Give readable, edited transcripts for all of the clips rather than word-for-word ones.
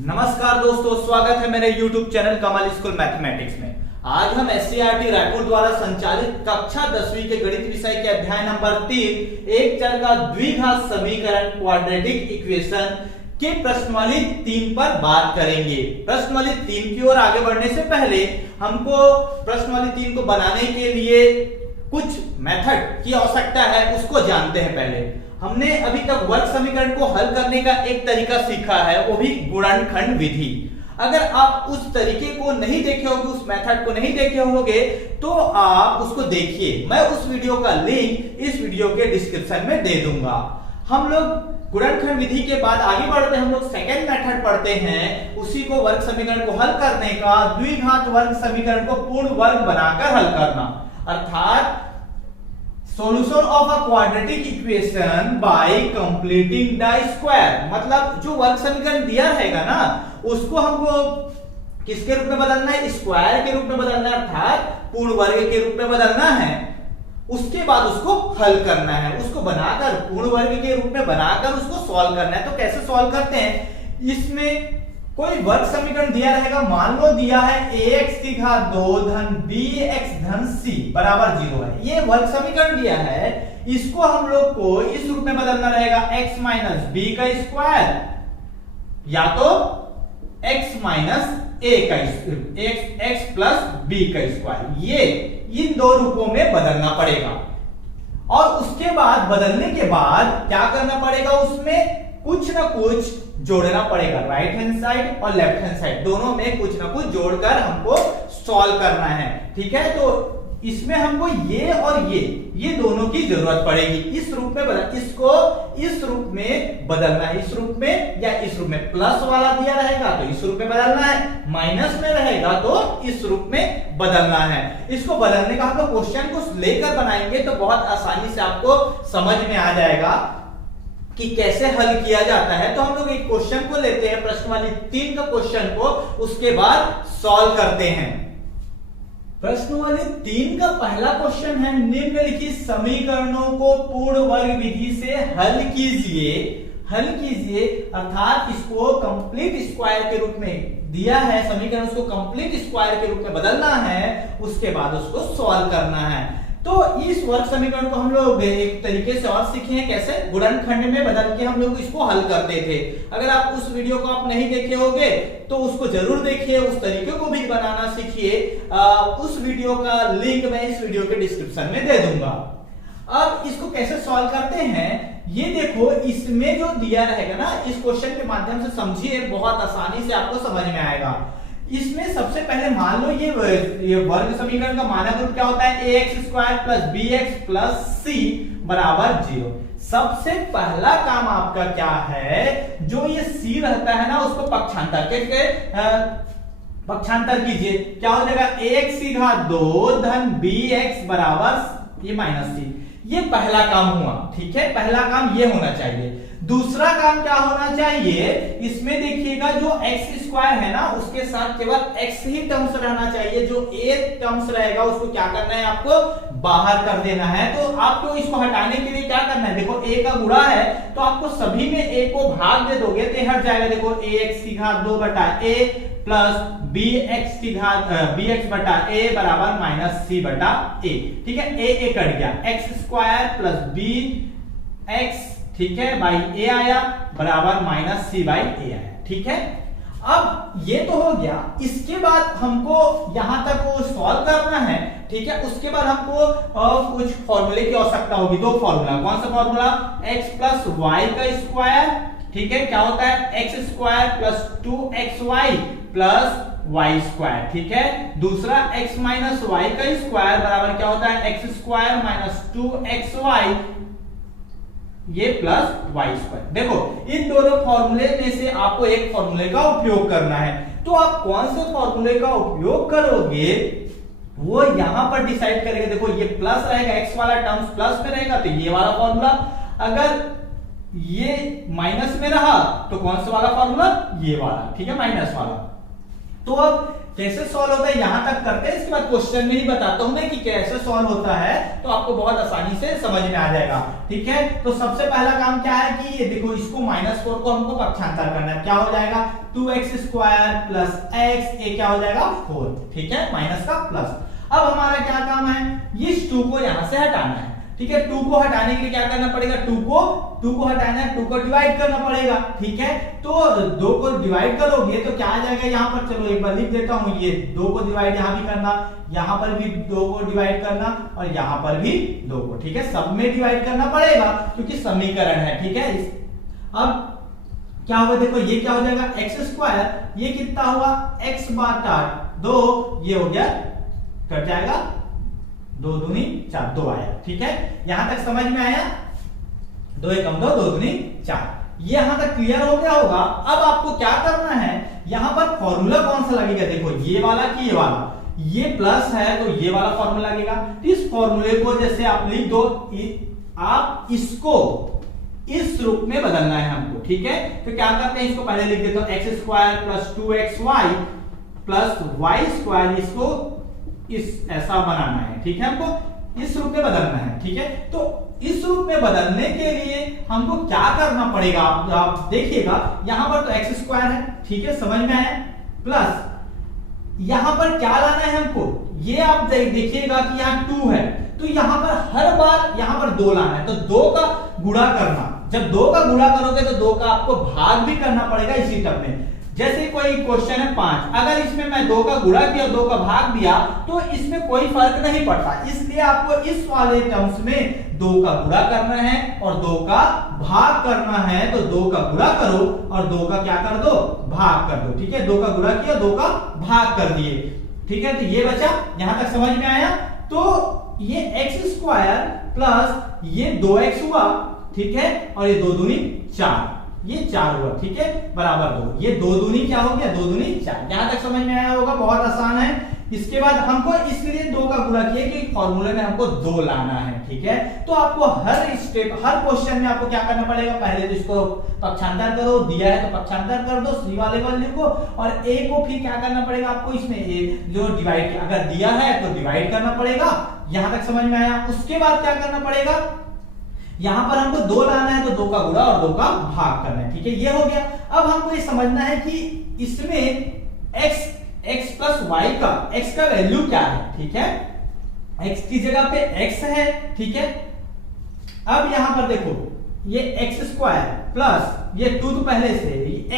नमस्कार दोस्तों, स्वागत है मेरे YouTube चैनल कमल स्कूल मैथमेटिक्स में। आज हम एससीईआरटी रायपुर द्वारा संचालित कक्षा 10वीं के गणित विषय के अध्याय नंबर 3 एक चर का द्विघात समीकरण क्वाड्रेटिक इक्वेशन के प्रश्नावली 3 पर बात करेंगे। प्रश्नावली 3 की ओर आगे बढ़ने से पहले हमको प्रश्नावली 3 को बनाने के लिए कुछ मेथड की आवश्यकता है, उसको जानते हैं। पहले हमने अभी तक वर्ग समीकरण को हल करने का एक तरीका सीखा है, वो भी गुणनखंड विधि। अगर आप उस तरीके को नहीं देखे होंगे, उस मेथड को नहीं देखे होंगे, तो आप उसको देखिए। मैं उस वीडियो का लिंक इस वीडियो के डिस्क्रिप्शन में दे दूंगा। हम लोग गुणनखंड विधि के बाद आगे बढ़ते हैं, हम लोग सेकेंड मेथड पढ़ते हैं, उसी को वर्ग समीकरण को हल करने का, द्विघात वर्ग समीकरण को पूर्ण वर्ग बनाकर हल करना, अर्थात solution of a quadratic equation by completing the square. मतलब जो वर्ग समीकरण दिया रहेगा ना, उसको हमको किसके रूप में बदलना है? स्क्वायर के रूप में बदलना है, अर्थात पूर्ण वर्ग के रूप में बदलना है। उसके बाद उसको हल करना है, उसको बनाकर पूर्ण वर्ग के रूप में बनाकर उसको सॉल्व करना है। तो कैसे सॉल्व करते हैं? इसमें कोई वर्ग समीकरण दिया रहेगा, मान लो दिया है ax की घात 2 धन bx धन c बराबर 0 है। ये वर्ग समीकरण दिया है, इसको हम लोग को इस रूप में बदलना रहेगा x माइनस बी का स्क्वायर या तो x माइनस a का x प्लस b का स्क्वायर। ये इन दो रूपों में बदलना पड़ेगा। और उसके बाद बदलने के बाद क्या करना पड़ेगा? उसमें कुछ ना कुछ जोड़ना पड़ेगा। राइट हैंड साइड और लेफ्ट हैंड साइड दोनों में कुछ ना कुछ जोड़कर हमको सॉल्व करना है। ठीक है, तो इसमें हमको ये और ये दोनों की जरूरत पड़ेगी। इस रूप में इसको इस रूप में बदलना है, इस रूप में या इस रूप में। प्लस वाला दिया रहेगा तो इस रूप में बदलना है, माइनस में रहेगा तो इस रूप में बदलना है। इसको बदलने का हम लोग क्वेश्चन को लेकर बनाएंगे तो बहुत आसानी से आपको समझ में आ जाएगा कि कैसे हल किया जाता है। तो हम लोग एक क्वेश्चन को लेते हैं, प्रश्नावली 3 का क्वेश्चन को, उसके बाद सॉल्व करते हैं। प्रश्नावली 3 का पहला क्वेश्चन है, निम्नलिखित समीकरणों को पूर्ण वर्ग विधि से हल कीजिए। हल कीजिए अर्थात इसको कंप्लीट स्क्वायर के रूप में दिया है समीकरण, उसको कंप्लीट स्क्वायर के रूप में बदलना है, उसके बाद उसको सॉल्व करना है। तो इस वर्ग समीकरण को हम लोग एक तरीके से और सीखे हैं, कैसे गुणनखंड में बदल के हम लोग इसको हल करते थे। अगर आप उस वीडियो को आप नहीं देखे होंगे तो उसको जरूर देखिए, उस तरीके को भी बनाना सीखिए। उस वीडियो का लिंक मैं इस वीडियो के डिस्क्रिप्शन में दे दूंगा। अब इसको कैसे सॉल्व करते हैं, ये देखो, इसमें जो दिया रहेगा ना, इस क्वेश्चन के माध्यम से समझिए, बहुत आसानी से आपको समझ में आएगा। इसमें सबसे पहले मान लो ये वर्ग समीकरण का मानक रूप क्या होता है? ax square plus bx plus c बराबर 0। सबसे पहला काम आपका क्या है? जो ये c रहता है ना, उसको पक्षांतर कीजिए। क्या हो जाएगा? ax की घात 2 धन bx बराबर ये माइनस c। ये पहला काम हुआ। ठीक है, पहला काम ये होना चाहिए। दूसरा काम क्या होना चाहिए? इसमें देखिएगा जो एक्स स्क्वायर है ना, उसके साथ केवल x ही टर्म्स रहना चाहिए। जो a टर्म्स रहेगा उसको क्या करना है? आपको बाहर कर देना है। तो आपको इसको हटाने के लिए क्या करना है? देखो a का गुणा है तो आपको सभी में a को भाग दे दोगे तो हट जाएगा। देखो ax की घात 2 बटा a प्लस bx बटा a बराबर माइनस c बटा a। ठीक है, a कट गया, x स्क्वायर प्लस bx, ठीक है, बाई a आया बराबर माइनस c बाई a आया। ठीक है, अब ये तो हो गया। इसके बाद हमको यहां तक वो सॉल्व करना है। ठीक है, उसके बाद हमको कुछ फॉर्मूले की आवश्यकता होगी। दो फॉर्मूला। कौन सा फॉर्मूला? x प्लस वाई का स्क्वायर। ठीक है, क्या होता है? x square plus 2xy plus y square. ठीक है, दूसरा x माइनस वाई का स्क्वायर बराबर क्या होता है? x स्क्वायर माइनस 2xy ये प्लस वाई स्क्वायर। देखो, इन दोनों फॉर्मूले में से आपको एक फॉर्मूले का उपयोग करना है। तो आप कौन से फॉर्मूले का उपयोग करोगे वो यहां पर डिसाइड करेंगे। देखो, ये प्लस रहेगा, x वाला टर्म्स प्लस में रहेगा तो ये वाला फॉर्मूला। अगर ये माइनस में रहा तो कौन सा वाला फॉर्मूला? ये वाला। ठीक है, माइनस वाला। तो अब कैसे सॉल्व होता है यहां तक करते हैं, इसके बाद क्वेश्चन में ही बताता हूं मैं कि कैसे सॉल्व होता है, तो आपको बहुत आसानी से समझ में आ जाएगा। ठीक है, तो सबसे पहला काम क्या है कि ये देखो, इसको -4 को हमको पक्षांतर करना है। क्या हो जाएगा 2x² प्लस x, ये क्या हो जाएगा 4। ठीक है, माइनस का प्लस। अब हमारा क्या काम है, इस 2 को यहां से हटाना है। ठीक है, 2 को हटाने के लिए क्या करना पड़ेगा, 2 को हटाना है, 2 को डिवाइड करना पड़ेगा। ठीक है, तो 2 को डिवाइड करोगे तो क्या आ जाएगा यहाँ पर, चलो एक बार लिख देता हूं, ये 2 को डिवाइड यहां भी करना, यहां पर भी 2 को डिवाइड करना और यहां पर भी 2 को। ठीक है, सब में डिवाइड करना पड़ेगा क्योंकि समीकरण है। ठीक है, अब क्या होगा, देखो ये क्या हो जाएगा x², ये कितना हुआ x बटा 2, ये हो गया, कट जाएगा, 2 दूनी 4, 2 आया। ठीक है, यहां तक समझ में आया, 2 एकम 2, 2 दूनी 4, ये यहां तक क्लियर हो गया होगा। अब आपको क्या करना है, यहां पर फॉर्मूला कौन सा लगेगा, देखो ये वाला कि ये वाला, ये प्लस है तो ये वाला फॉर्मूला लगेगा। इस फॉर्मूले को जैसे आप लिख दो, आप इसको इस रूप में बदलना है हमको। ठीक है, तो क्या करते हैं, इसको पहले लिख देता हूं, x² plus 2xy plus y², इसको इस ऐसा बनाना है। ठीक है, हमको इस रूप में बदलना है। ठीक है, तो इस रूप में बदलने के लिए हमको क्या करना पड़ेगा, आप देखिएगा, यहां पर तो x² है। ठीक है, समझ में आया, प्लस यहां पर क्या लाना है हमको, ये आप देखिएगा कि यहां 2 है, तो यहां पर हर बार यहां पर 2 लाना है, तो 2 का गुणा करना, जब 2 का गुणा करोगे तो 2 का आपको भाग भी करना पड़ेगा इसी टर्म में। जैसे कोई क्वेश्चन है 5, अगर इसमें मैं 2 का गुणा किया, 2 का भाग दिया, तो इसमें कोई फर्क नहीं पड़ता, इसलिए आपको इस वाले टर्म्स में 2 का गुणा करना है और 2 का भाग करना है, तो 2 का गुणा करो और 2 का क्या कर दो, भाग कर दो। ठीक है, 2 का गुणा किया, 2 का भाग कर दिए। ठीक है, तो ये बचा, यहां तक समझ में आया। तो ये x² प्लस ये 2x हुआ। ठीक है, और ये 2 दूनी 4, ये 4 हुआ। ठीक है, बराबर 2, ये 2 दूनी क्या हो गया, 2 दूनी 4। यहां तक समझ में आया होगा, बहुत आसान है। इसके बाद हमको इसलिए 2 का गुणा किया कि फॉर्मूले में हमको 2 लाना है। ठीक है, तो आपको हर स्टेप, हर क्वेश्चन में आपको क्या करना पड़ेगा, पहले तो इसको पक्षांतर करो, दिया है तो पक्षांतर कर दो सी वाले वैल्यू को, और a को फिर क्या करना पड़ेगा आपको, इसमें a जो डिवाइड, अगर दिया है तो डिवाइड करना पड़ेगा। यहां तक समझ में आया। उसके बाद क्या करना पड़ेगा, यहां पर हमको 2 लाना है तो 2 का गुणा और 2 का भाग करना है। ठीक है, ये हो गया। अब हमको ये समझना है कि इसमें x प्लस y का, x का वैल्यू क्या है। ठीक है, x की जगह पे x है। ठीक है, अब यहां पर देखो, ये x² प्लस ये 2 तो पहले से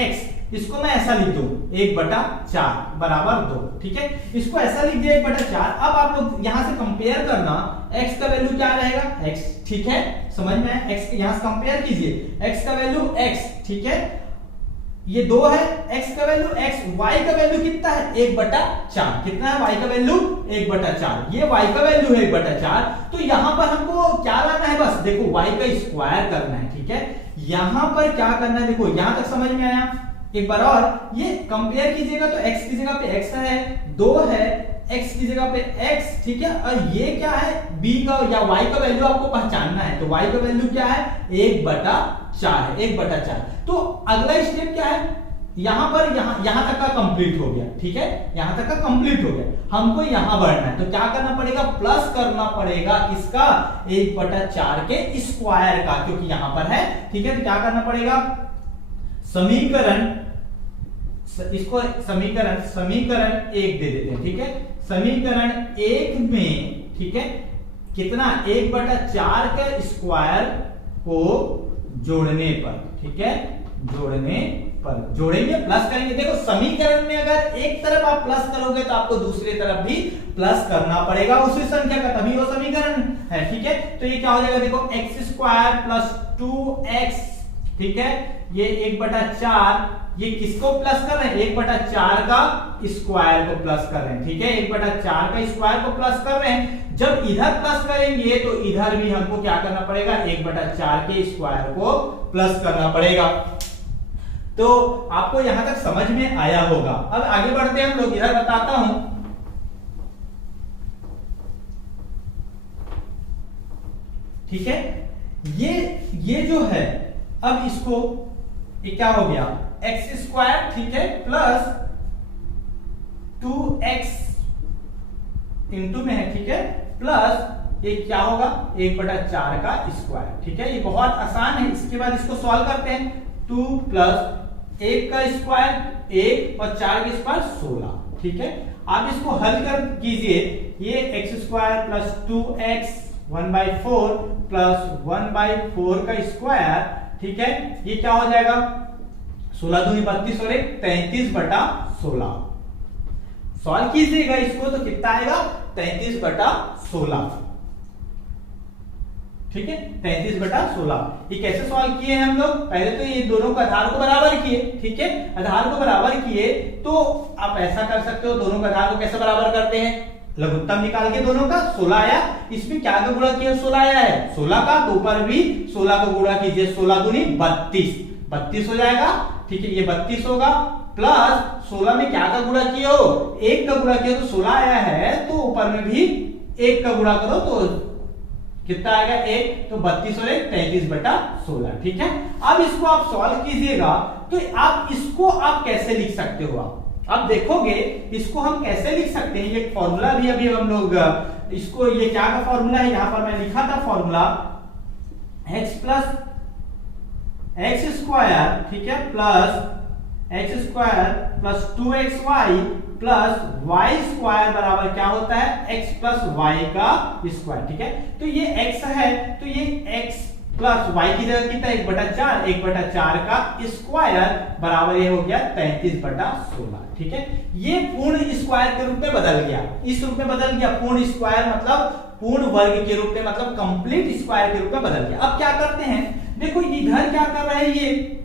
x, इसको मैं ऐसा लिख दूं 1/4 बराबर 2। ठीक है, इसको ऐसा लिख दिया 1/4। अब आप लोग यहां से कंपेयर करना, x का वैल्यू क्या रहेगा, x। ठीक है, समझ में आया, x यहां से कंपेयर कीजिए, x का वैल्यू x। ठीक है, ये 2 है, x का वैल्यू x, y का वैल्यू कितना है 1/4। कितना है y का वैल्यू 1/4, ये y का वैल्यू है 1/4। तो यहां पर हमको क्या लाना है, बस देखो y का स्क्वायर करना है। ठीक है, यहां पर क्या करना है, देखो यहां तक समझ में आया। एक बार और ये कंपेयर कीजिएगा, तो x की जगह पे x है, 2 है, x की जगह पे x। ठीक है, और ये क्या है, b का या y का वैल्यू आपको पहचानना है, तो y का वैल्यू क्या है 1/4 है, 1/4। तो अगला स्टेप क्या है, यहां पर यहां तक का कंप्लीट हो गया। ठीक है, यहां तक का कंप्लीट हो गया, हमको यहां बढ़ना है, तो क्या करना पड़ेगा, प्लस करना पड़ेगा किसका, 1/4 के स्क्वायर का, क्योंकि यहां पर है। ठीक है, तो क्या करना पड़ेगा, समीकरण, इसको समीकरण 1 दे देते हैं। ठीक है, समीकरण 1 में, ठीक है, कितना 1/4 के स्क्वायर को जोड़ने पर, ठीक है, जोड़ने पर जोड़ेंगे, प्लस करेंगे। देखो समीकरण में अगर एक तरफ आप प्लस करोगे तो आपको दूसरी तरफ भी प्लस करना पड़ेगा उसी संख्या का, तभी वो समीकरण है। ठीक है, तो ये क्या हो जाएगा, देखो x² प्लस 2x। ठीक है, ये 1/4, ये किसको प्लस कर रहे हैं, 1/4 का स्क्वायर को प्लस कर रहे हैं। ठीक है, 1/4 का स्क्वायर को प्लस कर रहे हैं। जब इधर प्लस करेंगे तो इधर भी हमको क्या करना पड़ेगा, 1/4 के स्क्वायर को प्लस करना पड़ेगा। तो आपको यहां तक समझ में आया होगा। अब आगे बढ़ते हैं हम लोग, इधर बताता हूं। ठीक है, ये जो है, अब इसको ये क्या हो गया x²। ठीक है, प्लस 2x इंटू में है, ठीक है, प्लस ये क्या होगा 1/4 का स्क्वायर, ठीक है। ये बहुत आसान है। इसके बाद इसको सॉल्व करते हैं। 2 प्लस 1 का स्क्वायर 1 और 4 का स्क्वायर 16, ठीक है। आप इसको हल कर कीजिए। ये x² प्लस 2x 1/4 प्लस 1/4 का स्क्वायर, ठीक है। ये क्या हो जाएगा 16 दूनी 32 और 1 33/16। सॉल्व कीजिएगा इसको तो कितना आएगा 33/16, ठीक है। 33/16। ये कैसे सॉल्व किए हैं हम लोग? पहले तो ये दोनों का आधार को बराबर किए, ठीक है। आधार को बराबर किए तो आप ऐसा कर सकते हो, दोनों का आधार को कैसे बराबर करते हैं, लघुत्तम निकाल के दोनों का 16 आया, इसमें क्या का गुणा किया 16 आया है 16 का, तो ऊपर भी 16 का गुणा कीजिए, 16 दूनी 32 हो जाएगा, ठीक है। ये 32 होगा प्लस 16 में क्या का गुणा किया हो 1 का गुणा किया तो 16 आया है, तो ऊपर में भी 1 का गुणा करो तो कितना आएगा 1, तो 32 और 1 33/16, ठीक है। अब इसको आप सॉल्व कीजिएगा तो आप इसको आप कैसे लिख सकते हो, आप देखोगे इसको हम कैसे लिख सकते हैं। ये फॉर्मूला भी अभी हम लोग इसको, ये क्या का फॉर्मूला है, यहां पर मैं लिखा था फॉर्मूला x प्लस x², ठीक है, plus x² plus 2xy plus y² बराबर क्या होता है x प्लस y का स्क्वायर, ठीक है। तो ये x है तो ये x प्लस y की जगह कितना 1/4 का स्क्वायर बराबर ये हो गया 33/16, ठीक है। ये पूर्ण स्क्वायर के रूप में बदल गया, इस रूप में बदल गया। पूर्ण स्क्वायर मतलब पूर्ण वर्ग के रूप में, मतलब कंप्लीट स्क्वायर के रूप में बदल गया। अब क्या करते हैं, देखो इधर क्या कर रहे हैं, ये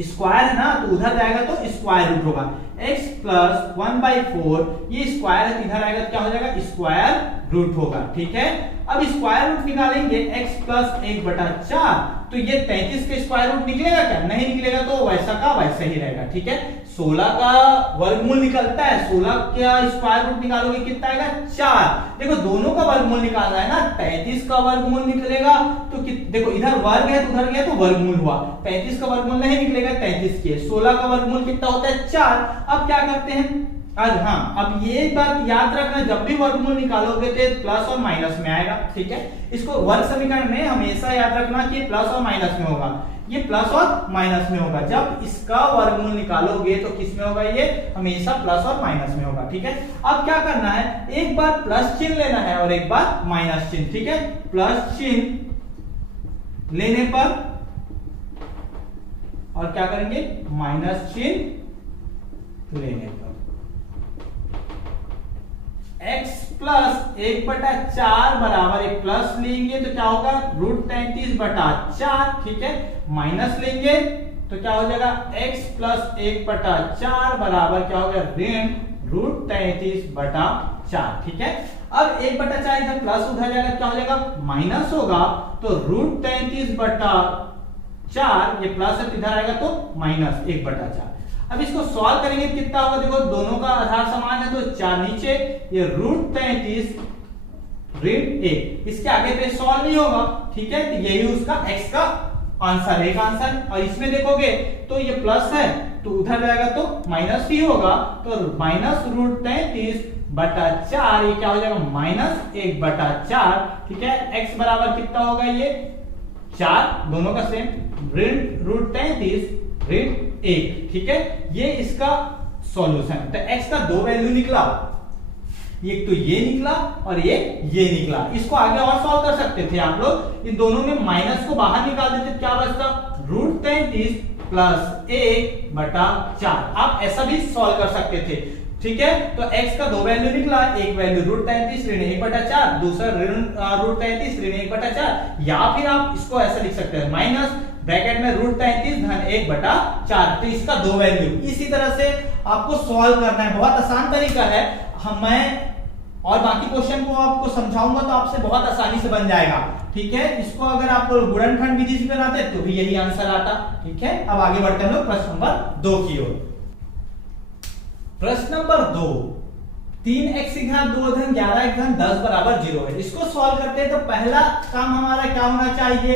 स्क्वायर है ना, तो उधर जाएगा तो स्क्वायर रूट होगा x प्लस 1/4, ये स्क्वायर है इधर आएगा तो क्या हो जाएगा स्क्वायर रूट होगा, ठीक है। अब स्क्वायर रूट निकालेंगे x प्लस 1/4, तो ये 33 का स्क्वायर रूट निकलेगा क्या, नहीं निकलेगा, तो वैसा का वैसा ही रहेगा, ठीक है। 16 का वर्गमूल निकलता है, 16 का स्क्वायर रूट निकालोगे कितना आएगा 4। देखो दोनों का वर्गमूल निकालना है ना, 33 का वर्गमूल निकलेगा तो देखो इधर वर्ग है तो उधर गया तो वर्गमूल हुआ, 35 का वर्गमूल नहीं निकलेगा 33 के, 16 का वर्गमूल कितना होता है 4। अब क्या करते हैं, अब ये बात याद रखना, जब भी वर्गमूल निकालोगे तो प्लस और माइनस में आएगा, ठीक है। इसको वर्ग समीकरण में हमेशा याद रखना कि प्लस और माइनस में होगा, ये प्लस और माइनस में होगा। जब इसका वर्गमूल निकालोगे तो किस में होगा, ये हमेशा प्लस और माइनस में होगा, ठीक है। अब क्या करना है, एक बार प्लस चिन्ह लेना है और एक बार माइनस चिन्ह, ठीक है। प्लस चिन्ह लेने पर और क्या करेंगे माइनस चिन्ह लेने पर x प्लस 1/4 बराबर एक प्लस लेंगे तो क्या होगा √33/4, ठीक है। माइनस लेंगे तो क्या हो जाएगा x प्लस 1/4 बराबर क्या हो गया ऋण √33/4, ठीक है। अब 1/4 इधर प्लस उधर जाएगा क्या हो जाएगा माइनस होगा, तो √33/4 ये प्लस है तो इधर आएगा तो माइनस 1/4। अब इसको सॉल्व करेंगे कितना होगा, देखो दोनों का आधार समान है तो 4 नीचे, ये √33 ऋण 1, इसके आगे पे सॉल्व नहीं होगा, ठीक है। तो यही उसका x का आंसर है, एक आंसर। और इसमें देखोगे तो ये प्लस है तो उधर जाएगा तो माइनस ही होगा, तो माइनस √33/4 ये क्या हो जाएगा -1/4, ठीक है। x बराबर कितना होगा ये 4, दोनों का सेम, ऋण √33 ऋण 1, ठीक है। ये इसका सॉल्यूशन। तो x का 2 वैल्यू निकला, एक तो ये निकला और ये निकला। इसको आगे और सॉल्व कर सकते थे आप लोग, इन दोनों में माइनस को बाहर निकाल देते, क्या बचता √33 प्लस 1/4। आप ऐसा भी सॉल्व कर सकते थे, ठीक है। तो x का 2 वैल्यू निकला, एक वैल्यू √33 ऋण 1/4, दूसरा ऋण √33 ऋण 1/4, या फिर आप इसको ऐसा लिख सकते हैं माइनस ब्रैकेट में √33 धन 1/4, तो इसका 2 वैल्यू। इसी तरह से आपको सॉल्व करना है, बहुत आसान तरीका है। मैं और बाकी क्वेश्चन को आपको समझाऊंगा तो आपसे बहुत आसानी से बन जाएगा, ठीक है। इसको अगर आप गुणनखंड विधि से बनाते तो भी यही आंसर आता, ठीक है। अब आगे बढ़ते हैं लोग प्रश्न नंबर 2 की ओर। प्रश्न नंबर 2, 3x घात 2 धन 11x धन 10 बराबर 0 है। इसको सॉल्व करते हैं तो पहला काम हमारा क्या होना चाहिए,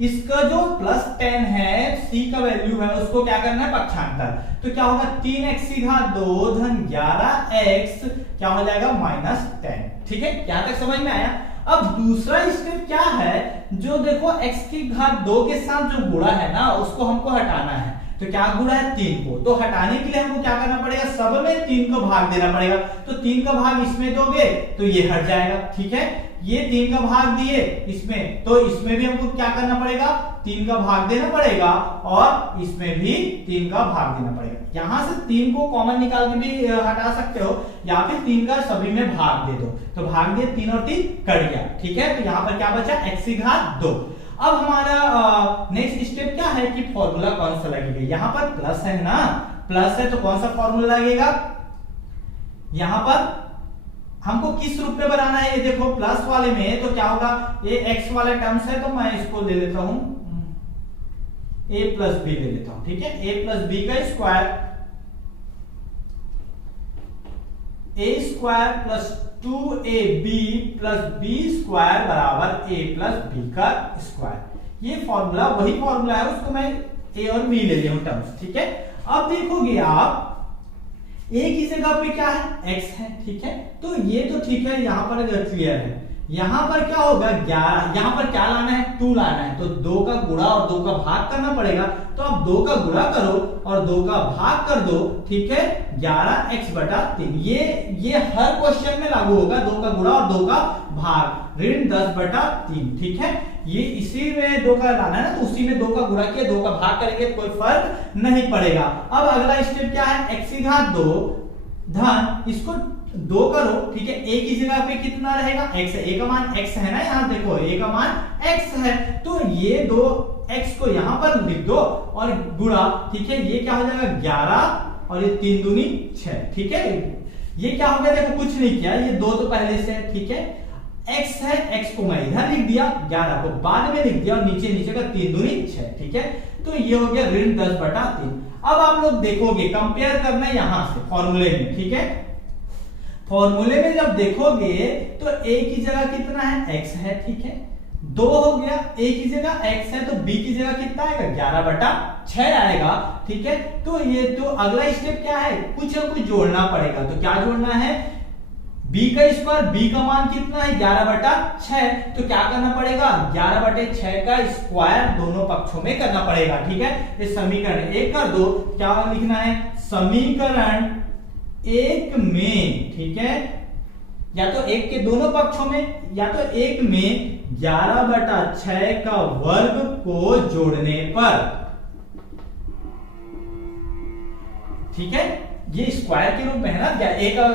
इसका जो +10 है, c का वैल्यू है, उसको क्या करना है, पक्षांतर। तो क्या होगा, 3x की घात 2 धन 11x क्या हो जाएगा, -10। ठीक है, यहां तक समझ में आया। अब दूसरा स्टेप क्या है, जो देखो x की घात 2 के साथ जो गुणा है ना, उसको हमको हटाना है। तो क्या गुणा है, 3 को। तो हटाने के लिए हमको क्या करना पड़ेगा, सब में 3 को भाग देना पड़ेगा। तो 3 का भाग इसमें दोगे तो ये हट जाएगा। ठीक है, ये 3 का भाग दिए इसमें, तो इसमें भी हमको क्या करना पड़ेगा, 3 का भाग देना पड़ेगा, और इसमें भी 3 का भाग देना पड़ेगा। यहां से 3 को कॉमन निकाल के भी हटा सकते हो, या फिर 3 का सभी में भाग दे दो। तो भाग दिए, 3 और 3 कट गया। ठीक है, तो यहाँ पर क्या बचा, x की घात 2। अब हमारा नेक्स्ट स्टेप क्या है कि फॉर्मूला कौन सा लगेगा, यहां पर प्लस है ना, प्लस है तो कौन सा फॉर्मूला लगेगा, यहां पर हमको किस रूप में बनाना है, ये देखो प्लस वाले में तो क्या होगा, ये x वाला टर्म्स है, तो मैं इसको ले लेता हूं a प्लस बी ले लेता हूं। ठीक है, a प्लस बी का square, a square plus 2ab plus b square बराबर a प्लस बी का स्क्वायर। ये फॉर्मूला वही फॉर्मूला है, उसको मैं a और b ले लिया हूं टर्म्स। ठीक है, अब देखोगे आप a की जगह पे क्या है, x है। ठीक है, तो ये तो ठीक है, यहां पर क्लियर है। यहां पर क्या होगा, 11, यहां पर क्या लाना है, 2 लाना है। तो 2 का गुणा और 2 का भाग करना पड़ेगा। तो अब 2 का गुणा करो और 2 का भाग कर दो। ठीक है, 11x बटा 3। ये हर क्वेश्चन में लागू होगा, 2 का गुणा और 2 का भाग, ऋण 10 बटा 3। ठीक है, ये इसी में 2 का लाना है ना, तो उसी में 2 का गुणा किया, 2 का भाग करेंगे, कोई फर्क नहीं पड़ेगा। अब अगला स्टेप क्या है, x की घात 2 धन इसको 2 करो। ठीक है, a की जगह पे कितना रहेगा, x है, a का मान x है ना, यहां देखो a का मान x है, तो ये 2x को यहां पर लिख दो और गुणा। ठीक है, ये क्या हो जाएगा, 11 और ये 3 दूनी 6। ठीक है, ये क्या हो गया, देखो कुछ नहीं किया, ये 2 तो पहले से है। ठीक है, x है, x को मैं इधर लिख दिया, 11 को बाद में लिख दिया, और नीचे का 3 दूनी 6। ठीक है, तो ये हो गया ऋण 10 बटा 3। अब आप लोग देखोगे, कंपेयर करना है यहां से फॉर्मूले में। ठीक है, फॉर्मूले में जब देखोगे तो a की जगह कितना है, x है। ठीक है, 2 हो गया, a की जगह x है, तो b की जगह कितना आएगा, 11 बटा 6 आएगा। ठीक है, तो ये तो अगला स्टेप क्या है, कुछ ना कुछ जोड़ना पड़ेगा। तो क्या जोड़ना है, b का स्क्वायर, b का मान कितना है, 11 बटा 6। तो क्या करना पड़ेगा, 11 बटे 6 का स्क्वायर दोनों पक्षों में करना पड़ेगा। ठीक है, इस समीकरण 1 कर दो, क्या लिखना है, समीकरण 1 में। ठीक है, या तो 1 के दोनों पक्षों में, या तो 1 में 11 बटा 6 का वर्ग को जोड़ने पर। ठीक है, ये स्क्वायर के रूप में है ना, a का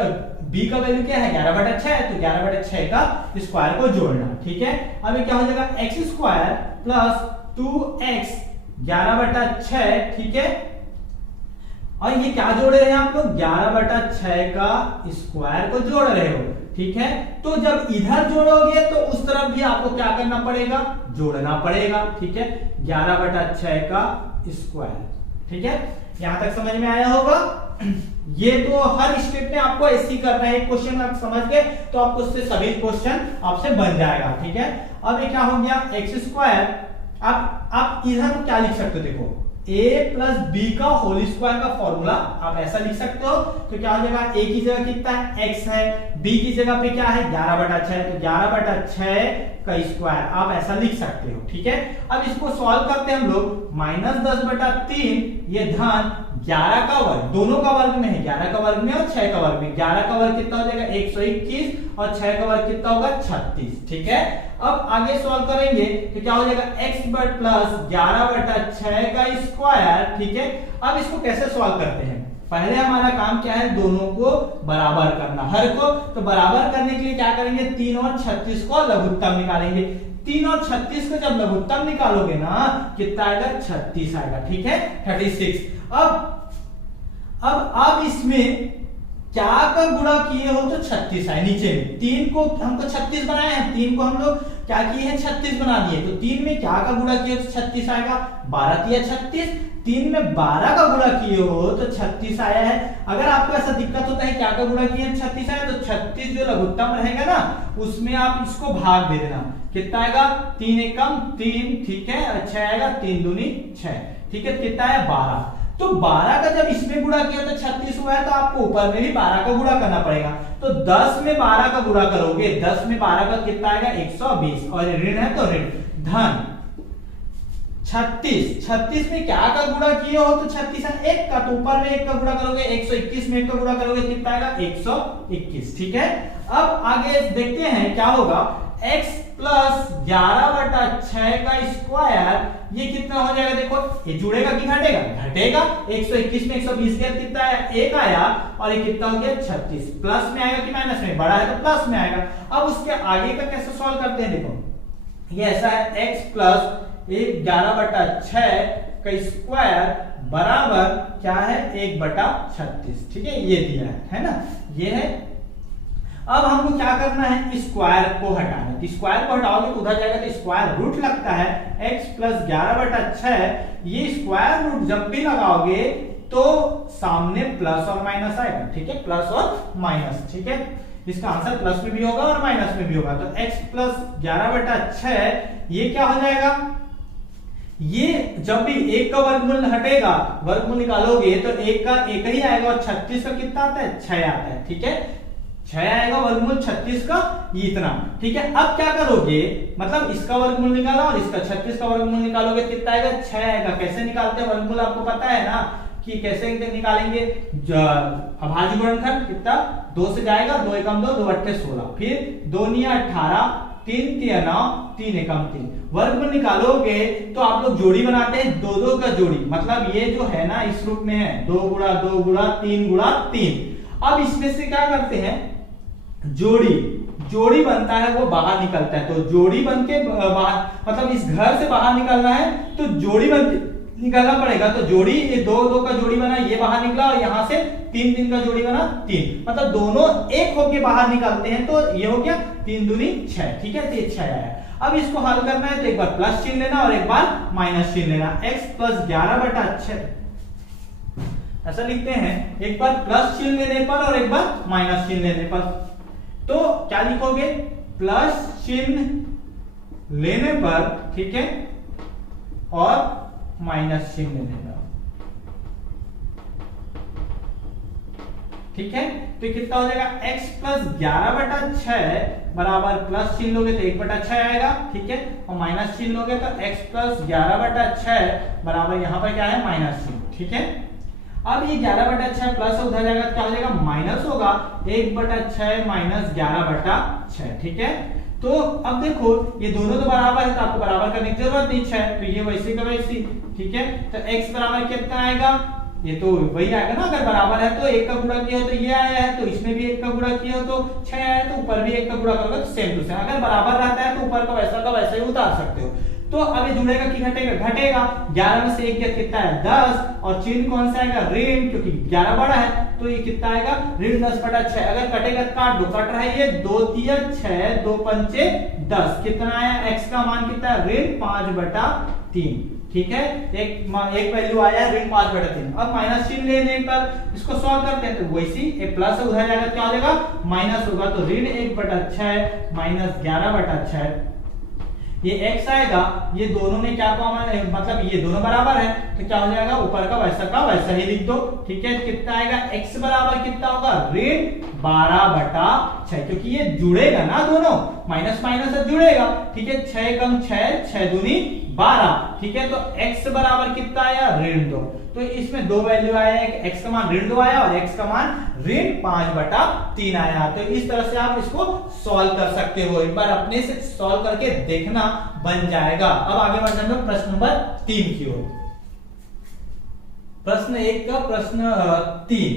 b का वैल्यू क्या है, 11 बटा 6, तो 11 बटा 6 का स्क्वायर को जोड़ना। ठीक है, अब ये क्या हो जाएगा, x स्क्वायर प्लस 2x 11 बटा 6। ठीक है, और ये क्या जोड़ रहे हैं आप लोग, 11 बटा 6 का स्क्वायर को जोड़ रहे हो। ठीक है, तो जब इधर जोड़ोगे तो उस तरफ भी आपको क्या करना पड़ेगा, जोड़ना पड़ेगा। ठीक है, 11 बटा 6 का स्क्वायर। ठीक है, यहां तक समझ में आया होगा। ये तो हर स्टेप में आपको ऐसे ही करना है, एक क्वेश्चन आप समझ गए तो आपको उससे सभी क्वेश्चन आपसे बन जाएगा। ठीक है, अब ये क्या हो गया, एक्स स्क्वायर। अब आप इधर क्या लिख सकते हो, देखो a प्लस बी का होल स्क्वायर का फॉर्मूला आप ऐसा लिख सकते हो। तो क्या हो जाएगा, a की जगह कितना है, x है, b की जगह पे क्या है, 11 बटा 6, तो 11 बटा 6 का स्क्वायर आप ऐसा लिख सकते हो। ठीक है, अब इसको सॉल्व करते हैं हम लोग, -10 बटा 3 ये धन 11 का वर्ग, दोनों का वर्ग में है, 11 का वर्ग में और 6 का वर्ग में। 11 का वर्ग कितना हो जाएगा, 121, और 6 का वर्ग कितना होगा, 36। ठीक है, अब आगे सॉल्व करेंगे तो क्या हो जाएगा, x प्लस 11 बटा 6 का स्क्वायर। ठीक है, अब इसको कैसे सॉल्व करते हैं, पहले हमारा काम क्या है, दोनों को बराबर करना, हर को। तो बराबर करने के लिए क्या करेंगे, 3 और 36 को लघुत्तम निकालेंगे। 3 और 36 को जब लघुत्तम निकालोगे ना, कितना आएगा, 36 आएगा। ठीक है, 36। अब इसमें क्या का गुणा किए हो तो 36 आए, नीचे में 3 को हमको 36 बनाए हैं, 3 को हम लोग क्या किए हैं 36 बना दिए। तो 3 में क्या का गुणा किए तो 36 आएगा, 12 या 36, 3 में 12 का गुणा किए हो तो 36 आया है। अगर आपको ऐसा दिक्कत होता है क्या का गुणा किए 36 आया, तो 36 जो लघुत्तम रहेगा ना उसमें आप इसको भाग दे देना। कितना आएगा 3 एकम 3, ठीक है, अच्छा आएगा 3 दूनी 6, ठीक है, कितना है 12। तो 12 का जब इसमें गुणा किया तो 36 हुआ है, तो आपको ऊपर में भी 12 का गुणा करना पड़ेगा। तो 10 में 12 का गुणा करोगे, 10 में 12 का कितना आएगा 120, और ऋण है तो ऋण धन 36 में क्या का गुणा किए हो तो 36 है 1 का, तो ऊपर में 1 का गुणा करोगे 121 में 1 का गुणा करोगे कितना आएगा 121, ठीक है। अब आगे देखते हैं क्या होगा, x प्लस 11/6 का स्क्वायर ये कितना हो जाएगा, देखो ये जुड़ेगा कि घटेगा, घटेगा। 121 में 120 गया कितना आया 1 आया, और ये कितना हो गया 36, प्लस में आएगा कि माइनस में, बड़ा है तो प्लस में आएगा। अब उसके आगे का कैसे सॉल्व करते हैं, देखो ये ऐसा है x प्लस 11/6 का स्क्वायर बराबर क्या है 1/36, ठीक है, ये दिया है ना, ये है। अब हमको क्या करना है, स्क्वायर को हटाना है। स्क्वायर को हटाओगे तो उधर जाएगा तो स्क्वायर रूट लगता है, x प्लस 11/6 ये स्क्वायर रूट जब भी लगाओगे तो सामने प्लस और माइनस आएगा, ठीक है, प्लस और माइनस, ठीक है, इसका आंसर प्लस में भी होगा और माइनस में भी होगा। तो x प्लस 11/6 ये क्या हो जाएगा, ये जब भी 1 का वर्गमूल हटेगा, वर्गमूल निकालोगे तो 1 का 1 ही आएगा, और 36 का कितना आता है 6 आता है, ठीक है, 6 आएगा वर्गमूल 36 का इतना, ठीक है। अब क्या करोगे, मतलब इसका वर्गमूल निकाला और इसका 36 का वर्गमूल निकालोगे कितना आएगा 6 आएगा। कैसे निकालते हैं वर्गमूल, आपको पता है ना कि कैसे निकालेंगे, अभाज्य गुणनखंड कितना 2 से जाएगा, 2 एकम 2, 2 अट्ठे 16, फिर 2 निया 18, 3 तिया 9, 3 एकम 3, वर्गमूल निकालोगे तो आप लोग जोड़ी बनाते हैं, 2 2 का जोड़ी, मतलब ये जो है ना इस रूप में है 2 गुणा 2 गुणा 3 गुणा 3। अब इसमें से क्या करते हैं, जोड़ी बनता है वो बाहर निकलता है, तो जोड़ी बन के बाहर, मतलब इस घर से बाहर निकलना है तो जोड़ी बन के निकालना पड़ेगा। तो जोड़ी ये 2 2 का जोड़ी बना, ये बाहर निकला, और यहां से 3 3 का जोड़ी बना 3, मतलब दोनों एक होके बाहर निकलते हैं, तो ये हो गया 3 दूनी 6, ठीक है, तो ये 6 आया। अब इसको हल करना है तो एक बार प्लस चिन्ह लेना और एक बार माइनस चिन्ह लेना। x प्लस 11/6 ऐसा लिखते हैं, एक बार प्लस चिन्ह लेने पर और एक बार माइनस चिन्ह लेने पर। तो क्या लिखोगे, प्लस चिन्ह लेने पर, ठीक है, और माइनस चिन्ह लेने पर, ठीक है। तो कितना हो जाएगा, x प्लस 11/6 बराबर प्लस चिन्ह लोगे तो 1/6 आएगा, ठीक है, और माइनस चिन्ह लोगे तो x प्लस 11/6 बराबर यहाँ पर क्या है माइनस चिन्ह, ठीक है। अब ये 11/6 प्लस उधर जाएगा तो क्या हो जाएगा माइनस होगा, 1/6 माइनस 11/6, ठीक है। तो अब देखो ये दोनों तो बराबर है तो आपको बराबर करने की जरूरत नहीं है, तो ये वैसे का वैसी, ठीक है। तो x बराबर कितना आएगा, ये तो वही आएगा ना, अगर बराबर है तो 1 का गुणा किया हो तो ये आया है, तो इसमें भी 1 का गुणा किया हो तो 6 आया है, तो ऊपर भी 1 का गुणा करोगे तो सेम टू सेम। अगर बराबर रहता है तो ऊपर का वैसा ही उतार सकते हो। तो अब ये जुड़ेगा कि घटेगा, घटेगा, 11 में से 1 गया कितना है 10, और चिन्ह कौन सा आएगा ऋण, क्योंकि 11 बड़ा है, तो ये कितना आएगा ऋण 10/6। अगर कटेगा काट दो, कट रहा है ये 2 तिया 6, 2 पंचे 10, कितना आया x का मान कितना है ऋण 5/3, ठीक है, एक वैल्यू आया ऋण 5/3। अब माइनस चिन्ह लेने पर इसको सॉल्व करते हैं, तो वैसी प्लस उधर जाएगा क्या हो जाएगा माइनस होगा, तो ऋण 1/6 माइनस 11/6, ये x आएगा, ये दोनों में क्या कॉमन है, मतलब ये दोनों बराबर है, तो क्या हो जाएगा ऊपर का वैसा ही लिख दो, ठीक है। कितना आएगा x बराबर कितना होगा ऋण 12/6, क्योंकि ये जुड़ेगा ना दोनों, माइनस माइनस जुड़ेगा, ठीक है, 6 कम 6, 6 दूनी 12, ठीक है। तो x बराबर कितना आया ऋण 2, तो इसमें दो वैल्यू आया, एक x का मान ऋण 2 आया और x का मान ऋण 5/3 आया। तो इस तरह से आप इसको सॉल्व कर सकते हो, एक बार अपने से सॉल्व करके देखना, बन जाएगा। अब आगे बढ़ते हैं हम प्रश्न नंबर 3 की ओर। प्रश्न 1 का प्रश्न 3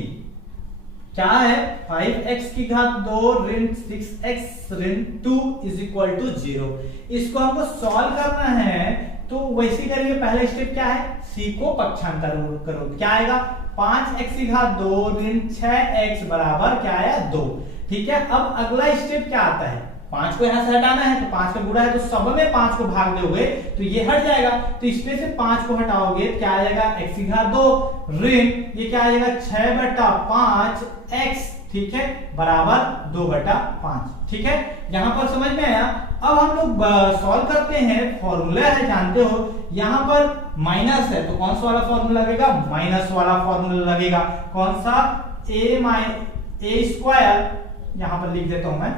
क्या है, 5x की घात 2 ऋण 6x ऋण 2 इज इक्वल टू 0। इसको हमको सॉल्व करना है, तो वैसे करेंगे। पहला स्टेप क्या है, c को पक्षांतर करो, क्या आएगा 5x की घात 2 ऋण 6x बराबर क्या आया 2, ठीक है। अब अगला स्टेप क्या आता है, 5 को यहाँ से हटाना है, तो 5 का गुणा है तो सब में 5 को भाग दोगे तो ये हट जाएगा, तो इसमें से 5 को हटाओगे तो क्या आएगा x की घात 2 ऋण ये क्या आएगा 6/5 x, ठीक है, बराबर 2/5, ठीक है। यहां पर समझ में आया। अब हम लोग सॉल्व करते हैं, फॉर्मूला है जानते हो, यहां पर माइनस है तो कौन सा वाला फॉर्मूला लगेगा, माइनस वाला फॉर्मूला लगेगा। कौन सा, a स्क्वायर, यहां पर लिख देता हूं मैं,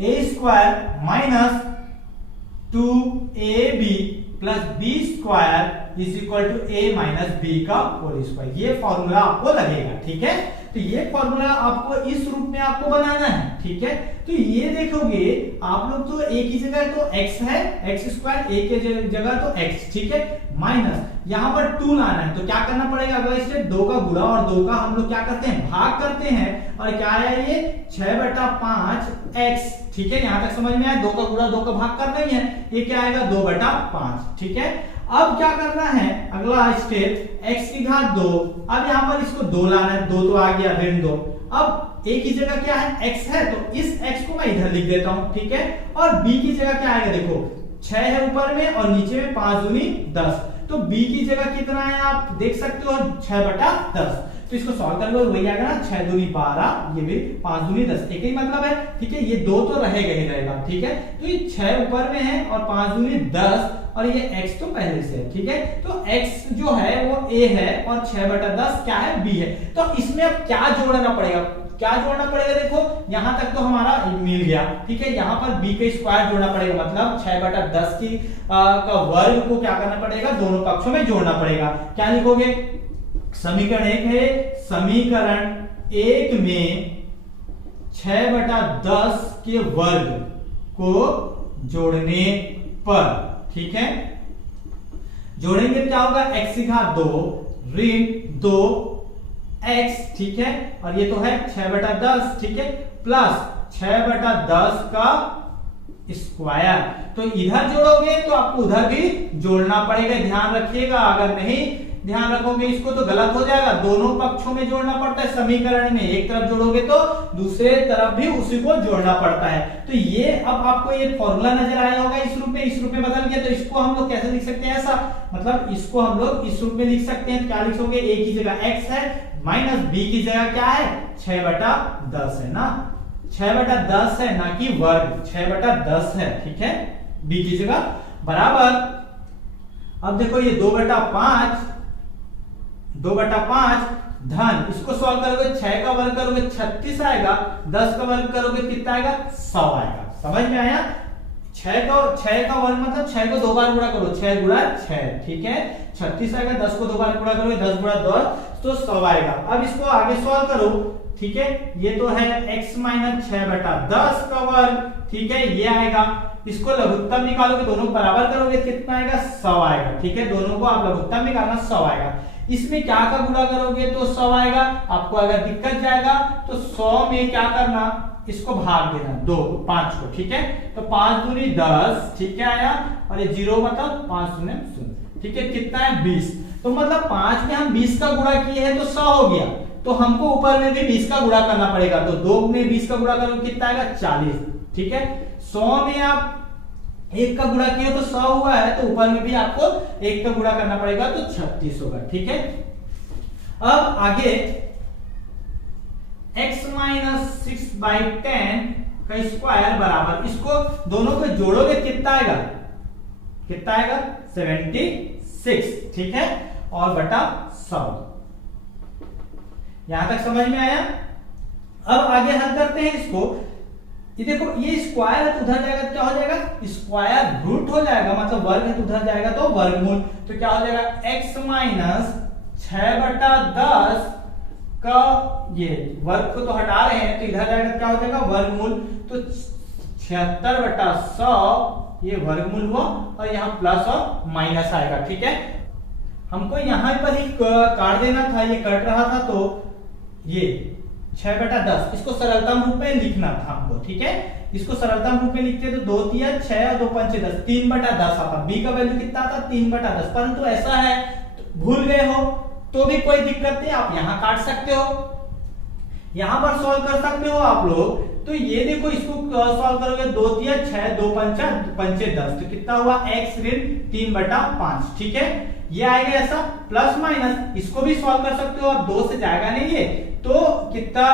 a square minus 2ab plus b square is equal to a minus b का होल स्क्वायर, ये फॉर्मूला आपको लगेगा, ठीक है। तो ये फॉर्मूला आपको इस रूप में आपको बनाना है, ठीक है। तो ये देखोगे आप लोग तो एक ही जगह तो x है, x स्क्वायर, एक के जगह तो x, ठीक है, माइनस यहाँ पर 2 लाना है तो क्या करना पड़ेगा, अगला स्टेप 2 का गुणा और 2 का हम लोग क्या करते हैं भाग करते हैं, और क्या है ये 6/5x, ठीक है। यहां तक समझ में आया, 2 का गुणा 2 का भाग करना ही है, ये क्या आएगा 2/5, ठीक है। अब क्या करना है, अगला स्टेप x की घात 2, अब यहां पर इसको 2 लाना है, 2 तो आ गया ऋण 2, अब a की जगह क्या है x है तो इस x को मैं इधर लिख देता हूं, ठीक है। और b की जगह क्या आएगा, देखो 6 है ऊपर में और नीचे में 5 दूनी 10, तो b की जगह कितना है आप देख सकते हो 6/10, तो इसको सॉल्व कर लो वही आएगा ना, 6 दूनी 12, ये भी 5 दूनी 10, एक ही मतलब है, ठीक है। ये 2 तो रहेगा ही रहेगा, ठीक है। तो ये 6 ऊपर में है और 5 दूनी 10 और ये x तो पहले से है, ठीक है। तो x जो है वो a है और 6/10 क्या है b है, तो इसमें अब क्या जोड़ना पड़ेगा, क्या जोड़ना पड़ेगा, देखो यहां तक तो हमारा मिल गया, ठीक है। यहां पर b का स्क्वायर जोड़ना पड़ेगा, मतलब 6/10 की का वर्ग को क्या करना पड़ेगा, दोनों पक्षों में जोड़ना पड़ेगा। क्या लिखोगे, समीकरण 1 है, समीकरण 1 में 6/10 के वर्ग को जोड़ने पर, ठीक है, जोड़ेंगे क्या होगा, x की घात 2 ऋण 2x, ठीक है, और ये तो है 6/10, ठीक है, प्लस 6/10 का स्क्वायर, तो इधर जोड़ोगे तो आपको उधर भी जोड़ना पड़ेगा, ध्यान रखिएगा, अगर नहीं ध्यान रखोगे इसको तो गलत हो जाएगा, दोनों पक्षों में जोड़ना पड़ता है समीकरण में, एक तरफ जोड़ोगे तो दूसरे तरफ भी उसी को जोड़ना पड़ता है। तो ये अब आपको ये फॉर्मूला नजर आया होगा, इस रूप में बदल गया, तो इसको हम लोग कैसे लिख सकते हैं, ऐसा, मतलब इसको हम लोग इस रूप में लिख सकते हैं, क्या लिखोगे, a की जगह x है माइनस b की जगह क्या है 6/10 है ना, 6/10 है ना कि वर्ग, 6/10 है, ठीक है, b की जगह बराबर। अब देखो ये 2/5 धन, इसको सॉल्व करोगे 6 का वर्ग करोगे 36 आएगा, 10 का वर्ग करोगे कितना आएगा 100 आएगा, समझ में आया। 6 का वर्ग मतलब 6 को 2 बार गुणा करो, 6 गुणा 6, ठीक है, 36 आएगा, 10 को 2 बार गुणा करोगे 10 गुणा 10 तो 100 आएगा। अब इसको आगे सॉल्व करो, ठीक है, ये तो है x माइनस 6/10 का वर्ग, ठीक है, ये आएगा, इसको लघुत्तम निकालोगे, दोनों बराबर करोगे कितना आएगा 100 आएगा, ठीक है, दोनों को आप लघुत्तम निकालना 100 आएगा। इसमें क्या का गुणा करोगे तो 100 आएगा, आपको अगर दिक्कत जाएगा तो 100 में क्या करना, इसको भाग देना 5 को, ठीक है, तो 5 दूनी 10, ठीक है आया, और ये 0 मतलब 5 शून्य 0, ठीक है, कितना है 20, तो मतलब 5 में हम 20 का गुणा किए हैं तो 100 हो गया, तो हमको ऊपर में भी 20 का गुणा करना पड़ेगा, तो 2 में 20 का गुणा करोगे कितना आएगा 40, ठीक है। 100 में आप 1 का गुणा किया तो 100 हुआ है, तो ऊपर में भी आपको 1 का गुणा करना पड़ेगा तो 36 होगा, ठीक है। अब आगे x माइनस 6/10 का स्क्वायर बराबर, इसको दोनों को जोड़ोगे कितना आएगा 76, ठीक है, और बटा 100, यहां तक समझ में आया। अब आगे हल करते हैं इसको, ये देखो ये स्क्वायर है तो उधर जाएगा तो क्या हो जाएगा, स्क्वायर रूट हो जाएगा, मतलब वर्ग है तो उधर जाएगा तो वर्गमूल, तो क्या हो जाएगा x माइनस 6/10 का, ये वर्ग को तो हटा रहे हैं तो इधर जाएगा क्या हो जाएगा वर्गमूल, तो 76/100 ये वर्गमूल हुआ, और यहाँ प्लस और माइनस आएगा, ठीक है। हमको यहाँ पर ही काट देना था, ये कट रहा था, तो ये 6/10 इसको सरलतम रूप में लिखना था हमको, ठीक है, इसको सरलतम रूप में लिखते तो 2 तिया 6 और 2 पंचे 10, 3/10 आता, b का वैल्यू कितना आता 3/10, परंतु ऐसा है तो भूल गए हो तो भी कोई दिक्कत नहीं, आप यहां काट सकते हो, यहां पर सॉल्व कर सकते हो आप लोग। तो ये देखो, इसको सॉल्व करोगे, 2 तिया 6, 2 पंचा पंचे 10, तो कितना हुआ x ऋण 3/5। ठीक है, ये आएगा ऐसा प्लस माइनस, इसको भी सॉल्व कर सकते हो, और 2 से जाएगा नहीं ये, तो कितना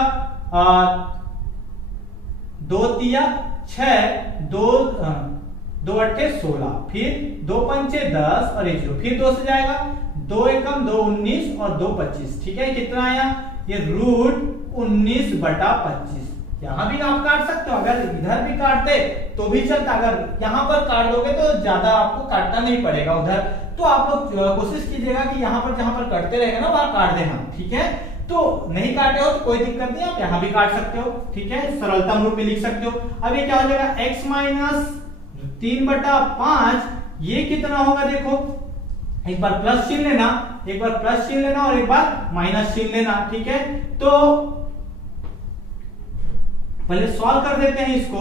2 तिया 6, 2 अट्ठे 16, फिर 2 पंचे 10 और 1 0, फिर 2 से जाएगा, 2 एकम 2 19 और 2 25। ठीक है, कितना आया ये √19/25। यहां भी आप काट सकते हो, अगर इधर भी काटते तो भी चलता, अगर यहां पर काट दोगे तो ज्यादा आपको काटना नहीं पड़ेगा उधर। तो आप लोग कोशिश कीजिएगा कि यहां पर जहां पर कटते रहेगा ना वहां काट देना। ठीक है, तो नहीं काटे हो तो कोई दिक्कत नहीं, आप यहां भी काट सकते हो। ठीक है, सरलता रूप में लिख सकते हो। अब ये क्या हो जाएगा, x माइनस 3/5, ये कितना होगा देखो, एक बार प्लस चिन्ह लेना, एक बार प्लस चिन्ह लेना और एक बार माइनस चिन्ह लेना। ठीक है, तो पहले सॉल्व कर देते हैं इसको।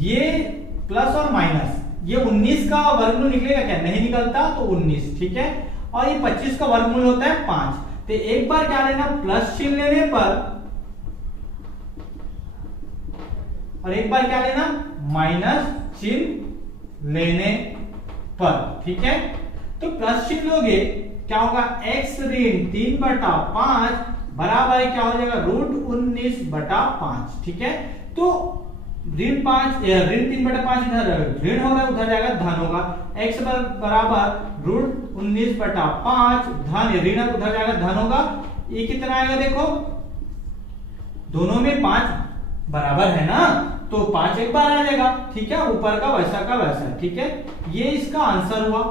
ये प्लस और माइनस, ये 19 का वर्गमूल निकलेगा क्या, नहीं निकलता, तो 19। ठीक है, और ये 25 का वर्गमूल होता है 5। तो एक बार क्या लेना, प्लस चिन्ह लेने पर, और एक बार क्या लेना, माइनस चिन्ह लेने पर। ठीक है, तो प्लस चिन्ह लोगे क्या होगा, x ऋण 3/5 बराबर क्या हो जाएगा, √19/5। ठीक है, तो ऋण 3/5 इधर ऋण होगा, उधर जाएगा धन होगा, x बराबर √19/5 धन, ऋण उधर जाएगा धन होगा। ये कितना आएगा देखो, दोनों में 5 बराबर है ना, तो 5 एक बार आ जाएगा। ठीक है, ऊपर का वैसा। ठीक है, ये इसका आंसर हुआ।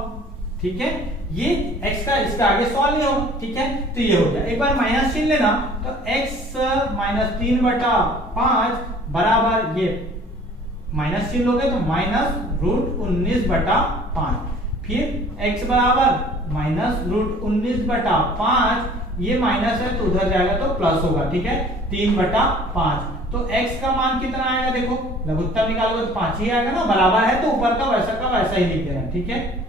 ठीक है, ये x का इसका आगे सॉल्व नहीं होगा। ठीक है, तो ये हो गया। एक बार माइनस चिन्ह लेना, तो x माइनस 3/5 बराबर, ये माइनस चिन्ह लोगे तो माइनस √19/5, फिर x बराबर माइनस √19/5, ये माइनस है तो उधर जाएगा तो प्लस होगा। ठीक है, 3/5, तो x का मान कितना आएगा देखो, लघुत्तम निकालोगे तो 5 ही आएगा ना, बराबर है तो ऊपर का वैसा ही लिख देना। ठीक है,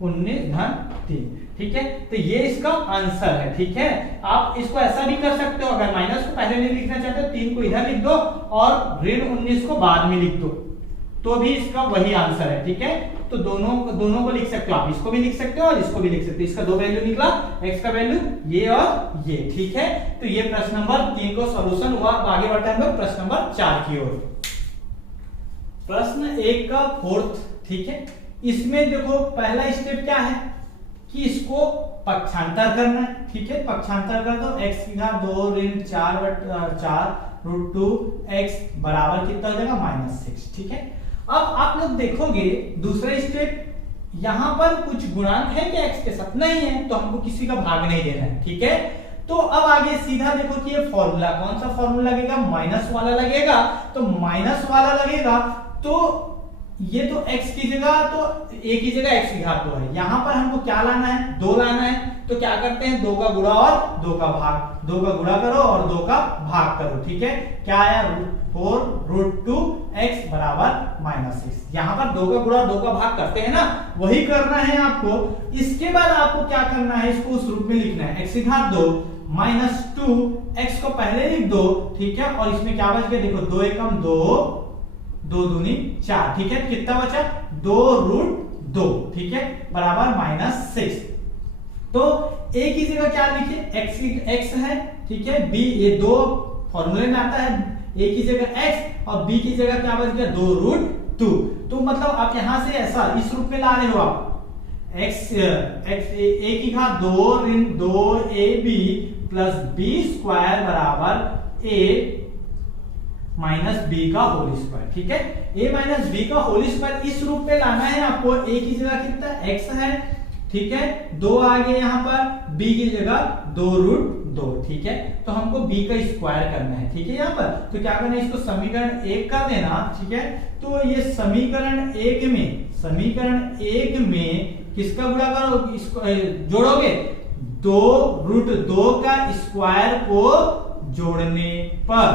19 धन 3। ठीक है, तो ये इसका आंसर है। ठीक है, आप इसको ऐसा भी कर सकते हो, अगर माइनस को पहले नहीं लिखना चाहते 3 को इधर लिख दो और ऋण 19 को बाद में लिख दो, तो भी इसका वही आंसर है। ठीक है, तो दोनों को लिख सकते हो, आप इसको भी लिख सकते हो और इसको भी लिख सकते हो। इसका 2 वैल्यू निकला, x का वैल्यू ये और ये। ठीक है, तो ये प्रश्न नंबर 3 को सॉल्यूशन हुआ। आगे बढ़ते हैं प्रश्न नंबर 4 की ओर। प्रश्न 1 का 4th। ठीक है, इसमें देखो पहला स्टेप क्या है कि इसको पक्षांतर करना है। ठीक है, पक्षांतर कर दो, x की घात 2 ऋण 4 √2x बराबर कितना हो जाएगा, -6। ठीक है, अब आप लोग देखोगे दूसरा स्टेप, यहां पर कुछ गुणांक है क्या x के साथ, नहीं है, तो हमको किसी का भाग नहीं देना है। ठीक है, तो अब आगे सीधा देखो कि ये फॉर्मूला, कौन सा फॉर्मूला लगेगा, माइनस वाला लगेगा। तो माइनस वाला लगेगा तो ये तो x की जगह, तो a की जगह x की घात 2 है, यहां पर हमको क्या लाना है, 2 लाना है। तो क्या करते हैं, 2 का गुणा और 2 का भाग, 2 का गुणा करो और 2 का भाग करो। ठीक है, क्या आया, 4 √2x बराबर -6। यहां पर 2 का गुणा और 2 का भाग करते हैं ना, वही करना है आपको। इसके बाद आपको क्या करना है, इसको उस रूप में लिखना है, x की घात 2 -2, x को पहले लिख दो। ठीक है, और इसमें क्या बच गया देखो, 2 एकम 2, 2 दूनी 4। ठीक है, कितना बचा, 2√2। ठीक है, बराबर -6। तो a की जगह क्या लिखे, x है। ठीक है, b, ये 2 फॉर्मूले में आता है, a की जगह x और b की जगह क्या बच गया, 2√2। तो मतलब आप यहां से ऐसा इस रूप में ला रहे हो, आप a की घात 2 ऋण 2ab प्लस b² बराबर a माइनस बी का होल स्क्वायर। ठीक है, a माइनस बी का होल स्क्वायर इस रूप में लाना है आपको। a की जगह कितना x है, ठीक है, 2 आ गए यहाँ पर, b की जगह 2√2। ठीक है, तो हमको b का स्क्वायर करना है। ठीक है, यहाँ पर तो क्या करना है, इसको समीकरण 1 कर देना। ठीक है, तो ये समीकरण 1 में किसका गुणा करो, इसको जोड़ोगे, 2√2 का स्क्वायर को जोड़ने पर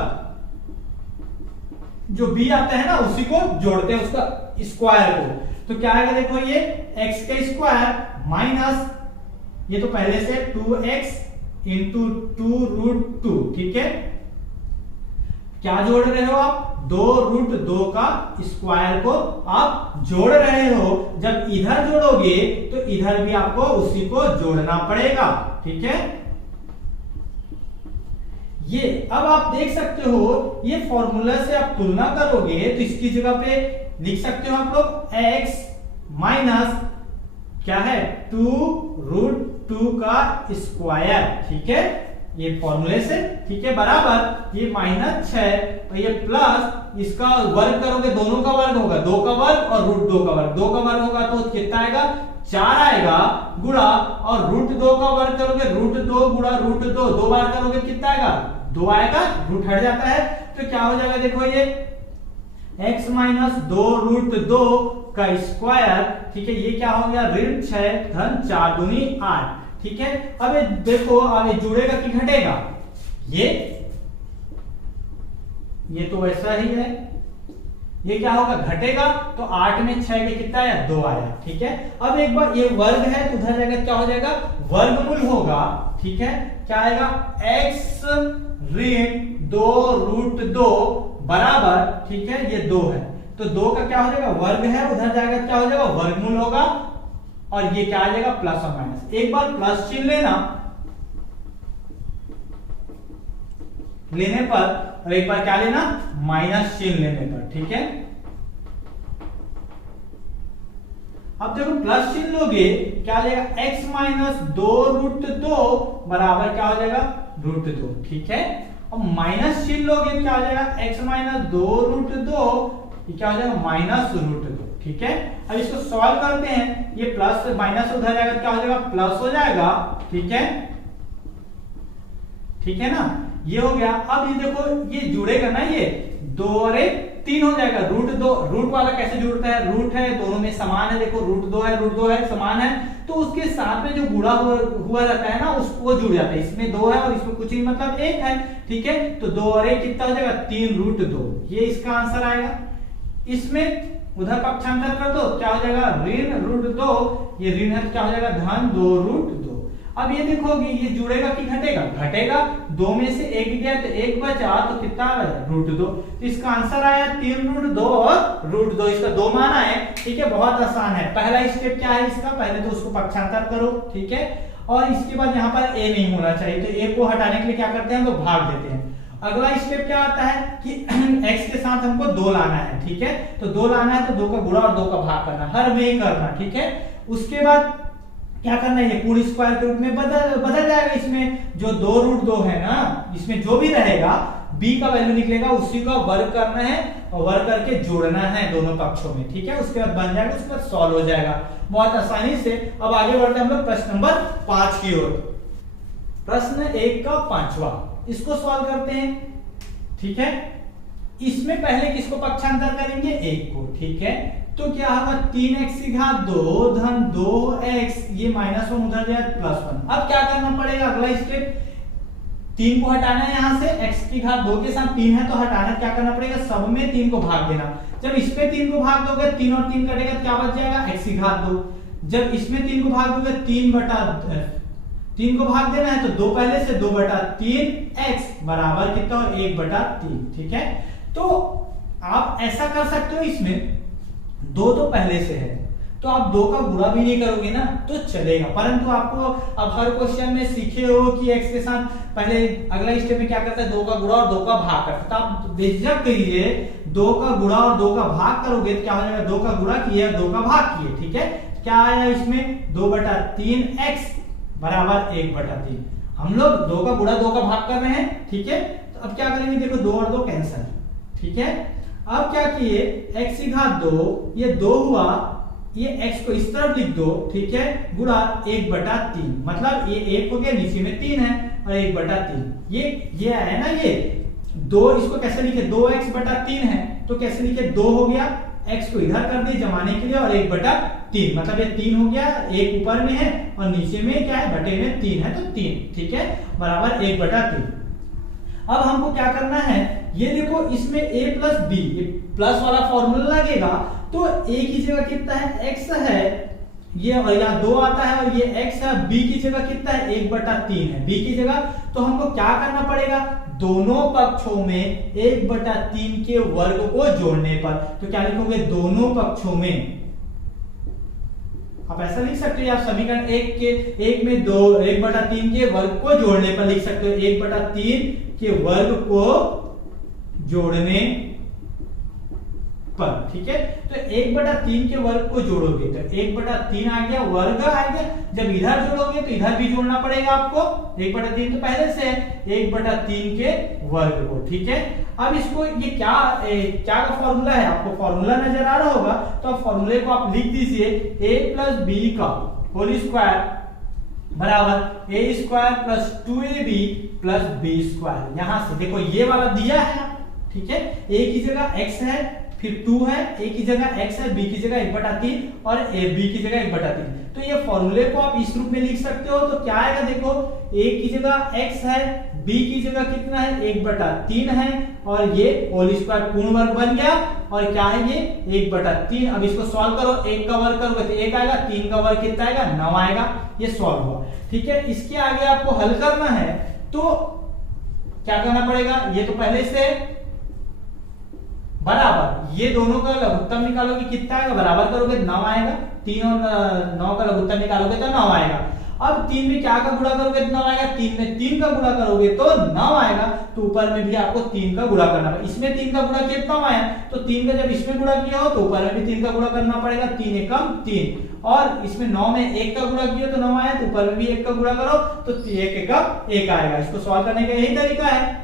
जो b आता है ना उसी को जोड़ते हैं, उसका स्क्वायर को। तो क्या आएगा देखो, ये x का स्क्वायर माइनस, ये तो पहले से 2x इंटू 2√2, ठीक है। क्या जोड़ रहे हो आप? 2√2 का स्क्वायर को आप जोड़ रहे हो। जब इधर जोड़ोगे तो इधर भी आपको उसी को जोड़ना पड़ेगा, ठीक है। ये अब आप देख सकते हो, ये फॉर्मूला से आप तुलना करोगे तो इसकी जगह पे लिख सकते हो आप लोग x माइनस क्या है 2√2 का स्क्वायर, ठीक है, ये फॉर्मूले से, ठीक है, बराबर ये -6 और ये प्लस इसका वर्ग करोगे, दोनों का वर्ग होगा, 2 का वर्ग और √2 का वर्ग, 2 का वर्ग होगा तो कितना आएगा 4 आएगा, गुणा और √2 का वर्ग करोगे, √2 गुणा √2 दो बार करोगे कितना आएगा 2 आएगा, रूट हट जाता है तो क्या हो जाएगा, देखो ये x माइनस 2√2 का स्क्वायर, ठीक है, ये क्या हो गया ऋण 6 धन 4 दूनी 8, ठीक है। अब देखो अब ये जुड़ेगा कि घटेगा, ये तो वैसा ही है, ये क्या होगा घटेगा, तो 8 में 6 के कितना आया 2 आया, ठीक है। अब एक बार ये वर्ग है तो उधर जाएगा क्या हो जाएगा वर्गमूल होगा, ठीक है, क्या आएगा x ऋण 2√2 बराबर, ठीक है, ये 2 है तो 2 का क्या हो जाएगा वर्ग है, उधर जाएगा क्या हो जाएगा वर्गमूल होगा और ये क्या आ जाएगा प्लस और माइनस, एक बार प्लस चिन्ह लेने पर और एक बार क्या लेना माइनस चिन्ह लेने पर, ठीक है। अब देखो प्लस चिन्ह लोगे क्या आ जाएगा x माइनस 2√2 बराबर क्या हो जाएगा √2, ठीक है। अब माइनस चिन्ह लोगे क्या हो जाएगा x माइनस 2√2 क्या हो जाएगा -√2, ठीक है। अब इसको सॉल्व करते हैं, ये प्लस से माइनस उधर जाएगा क्या हो जाएगा प्लस हो जाएगा, ठीक है, ठीक है ना, ये हो गया। अब ये देखो ये जुड़ेगा ना, ये 2 और 1 3 हो जाएगा, √2 रूट वाला कैसे जुड़ता है, रूट है दोनों में समान है, देखो √2 है समान है तो उसके साथ में जो गुणा हुआ रहता है ना उसको जुड़ जाता है, इसमें 2 है और इसमें कुछ नहीं मतलब 1 है, ठीक है, तो 2 और 1 कितना हो जाएगा 3√2, ये इसका आंसर आएगा। इसमें उधर पक्षांतर कर दो क्या हो जाएगा ऋण √2, ये ऋण है क्या हो जाएगा धन 2√2। अब ये देखोगे ये जुड़ेगा कि घटेगा, घटेगा, 2 में से 1 गया तो 1 बचा तो कितना आया √2, तो इसका आंसर आया 3√2 और √2, इसका 2 माना है, ठीक है, बहुत आसान है। पहला स्टेप क्या है इसका, पहले तो उसको पक्षांतर करो, ठीक है, और इसके बाद यहाँ पर a नहीं होना चाहिए तो a को हटाने के लिए क्या करते हैं हम लोग भाग देते हैं। अगला स्टेप क्या आता है कि x के साथ हमको 2 लाना है, ठीक है, तो 2 लाना है तो 2 का गुणा और 2 का भाग करना, हर में ही करना, ठीक है। उसके बाद क्या करना है, ये पूरी स्क्वायर के रूप में बदल जाएगा, इसमें जो 2√2 है ना इसमें जो भी रहेगा b का वैल्यू निकलेगा उसी का वर्ग करना है और वर्ग करके जोड़ना है दोनों पक्षों में, ठीक है, उसके बाद बन जाएगा, उसके बाद सॉल्व हो जाएगा बहुत आसानी से। अब आगे बढ़ते हैं हम लोग प्रश्न नंबर 5 की ओर। प्रश्न 1 का 5वां, इसको सॉल्व करते हैं, ठीक है। इसमें पहले किसको पक्षांतर करेंगे 1 को, ठीक है, तो क्या होगा 3x की घात 2 धन 2x, ये -1 उधर जाए +1। अब क्या करना पड़ेगा अगला स्टेप, 3 को हटाना है, यहां से x की घात 2 के साथ 3 है तो हटाना, क्या करना पड़ेगा सब में 3 को भाग देना, जब इसमें 3 को भाग दोगे 3 और 3 कटेगा तो क्या बच जाएगा x की घात 2, जब इसमें 3 को भाग दोगे 3 को भाग देना है तो 2 पहले से 2/3x बराबर कितना हो 1/3, ठीक है। तो आप ऐसा कर सकते हो, इसमें 2 तो पहले से है तो आप 2 का गुणा भी नहीं करोगे ना तो चलेगा, परंतु आपको अब हर क्वेश्चन में सीखे हो कि x के साथ पहले अगला स्टेप में क्या करता है 2 का गुणा और 2 का भाग करता है, तो आप बेझिझक करिए 2 का गुणा और 2 का भाग करोगे तो क्या हो जाएगा 2 का गुणा किए 2 का भाग किए, ठीक है, क्या आया इसमें 2/3x बराबर 1/3, हम लोग 2 का गुणा 2 का भाग कर रहे हैं, ठीक है। तो अब क्या करेंगे, देखो 2 और 2 कैंसिल, ठीक है। अब क्या किए x की घात 2, ये 2 हुआ, ये x को इस तरफ लिख दो, ठीक है, गुणा 1/3, मतलब ये 1 हो गया, नीचे में 3 है और 1/3, ये आया ना, ये 2 इसको कैसे लिखे 2x/3 है तो कैसे लिखे 2 हो गया, x को इधर कर दिए जमाने के लिए और 1/3, मतलब ये 3 हो गया, 1 ऊपर में है और नीचे में क्या है बटे में 3 है तो 3, ठीक है, बराबर 1/3। अब हमको क्या करना है, ये देखो इसमें a प्लस b, ये प्लस वाला फॉर्मूला लगेगा तो a की जगह कितना है x है, ये और यहाँ 2 आता है और ये x है, b की जगह कितना है 1/3 है b की जगह। तो हमको क्या करना पड़ेगा, दोनों पक्षों में 1/3 के वर्ग को जोड़ने पर, तो क्या लिखोगे दोनों पक्षों में, आप ऐसा लिख सकते हो, आप समीकरण एक में 1/3 के वर्ग को जोड़ने पर लिख सकते हो, 1/3 के वर्ग को जोड़ने पर, ठीक है। तो 1/3 के वर्ग को जोड़ोगे तो 1/3 आ गया, वर्ग आ गया। जब इधर जोड़ोगे तो इधर भी जोड़ना पड़ेगा आपको, 1/3 तो पहले से है, 1/3 के वर्ग को, ठीक है। अब इसको ये क्या का फॉर्मूला है, आपको फॉर्मूला नजर आ रहा होगा, तो अब फॉर्मूले को आप लिख दीजिए, a प्लस बी का होल स्क्वायर बराबर a square plus 2ab plus b square. यहां से देखो ये वाला दिया है, ठीक है, a की जगह x है, फिर 2 है, a की जगह x है, b की जगह 1/3 और b की जगह 1/3। तो ये फॉर्मूले को आप इस रूप में लिख सकते हो। तो क्या आएगा देखो, a की जगह x है, b की जगह कितना है 1/3 है, और ये होल स्क्वायर पूर्ण वर्ग बन गया, और क्या है ये 1/3। अब इसको सॉल्व करो, 1 का वर्ग करोगे तो 1 आएगा, 3 का वर्ग कितना आएगा 9 आएगा, ये सॉल्व हुआ, ठीक है। इसके आगे आपको हल करना है, तो क्या करना पड़ेगा, ये तो पहले से बराबर, ये दोनों का लघुत्तम निकालोगे कितना आएगा, बराबर करोगे 9 आएगा, 3 और 9 का लघुत्तम निकालोगे तो 9 आएगा। अब 3 में क्या का गुणा करोगे तो 9 आएगा, 3 में 3 का गुणा करोगे तो 9 आएगा, तो ऊपर में भी आपको 3 का गुणा करना पड़ेगा। इसमें 3 का गुणा कितना आया, तो 3 का जब इसमें गुणा किया हो तो ऊपर में भी 3 का गुणा करना पड़ेगा, 3 एकम 3, और इसमें 9 में 1 का गुणा किया तो 9 आया, तो ऊपर में भी 1 का गुणा करो तो 1 एकम 1 आएगा। इसको सॉल्व करने का यही तरीका है,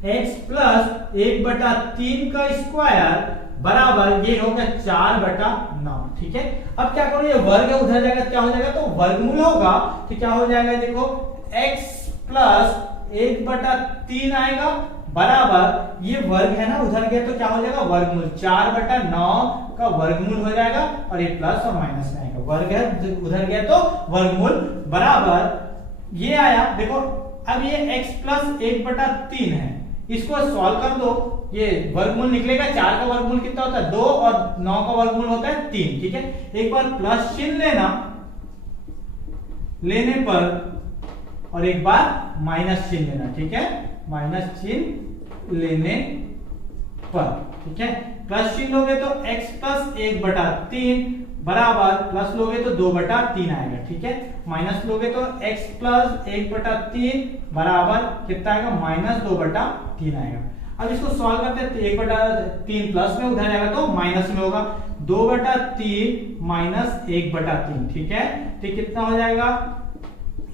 x प्लस 1/3 का स्क्वायर बराबर ये हो गया 4/9, ठीक है। अब क्या करो, ये वर्ग है उधर जाएगा, क्या हो जाएगा, तो वर्गमूल होगा, तो क्या हो जाएगा देखो, x प्लस 1/3 आएगा बराबर, ये वर्ग है ना उधर गया तो क्या हो जाएगा वर्गमूल, 4/9 का वर्गमूल हो जाएगा, और ये प्लस और माइनस में आएगा, वर्ग है उधर गया तो वर्गमूल बराबर ये आया। देखो अब ये x प्लस 1/3 है, इसको सॉल्व कर दो, ये वर्गमूल निकलेगा, 4 का वर्गमूल कितना होता है 2 और 9 का वर्गमूल होता है 3, ठीक है। एक बार प्लस चिन्ह लेने पर और एक बार माइनस चिन्ह लेना, ठीक है, माइनस चिन्ह लेने पर, ठीक है। प्लस चिन्ह लोगे तो x प्लस 1/3 बराबर, प्लस लोगे तो 2/3 आएगा, ठीक है, माइनस लोगे तो x प्लस 1/3 बराबर कितना आएगा -2/3 आएगा। अब इसको सॉल्व करते हैं, 1/3 प्लस में उधर आएगा तो माइनस में होगा, 2/3 माइनस 1/3, ठीक है। तो कितना हो जाएगा,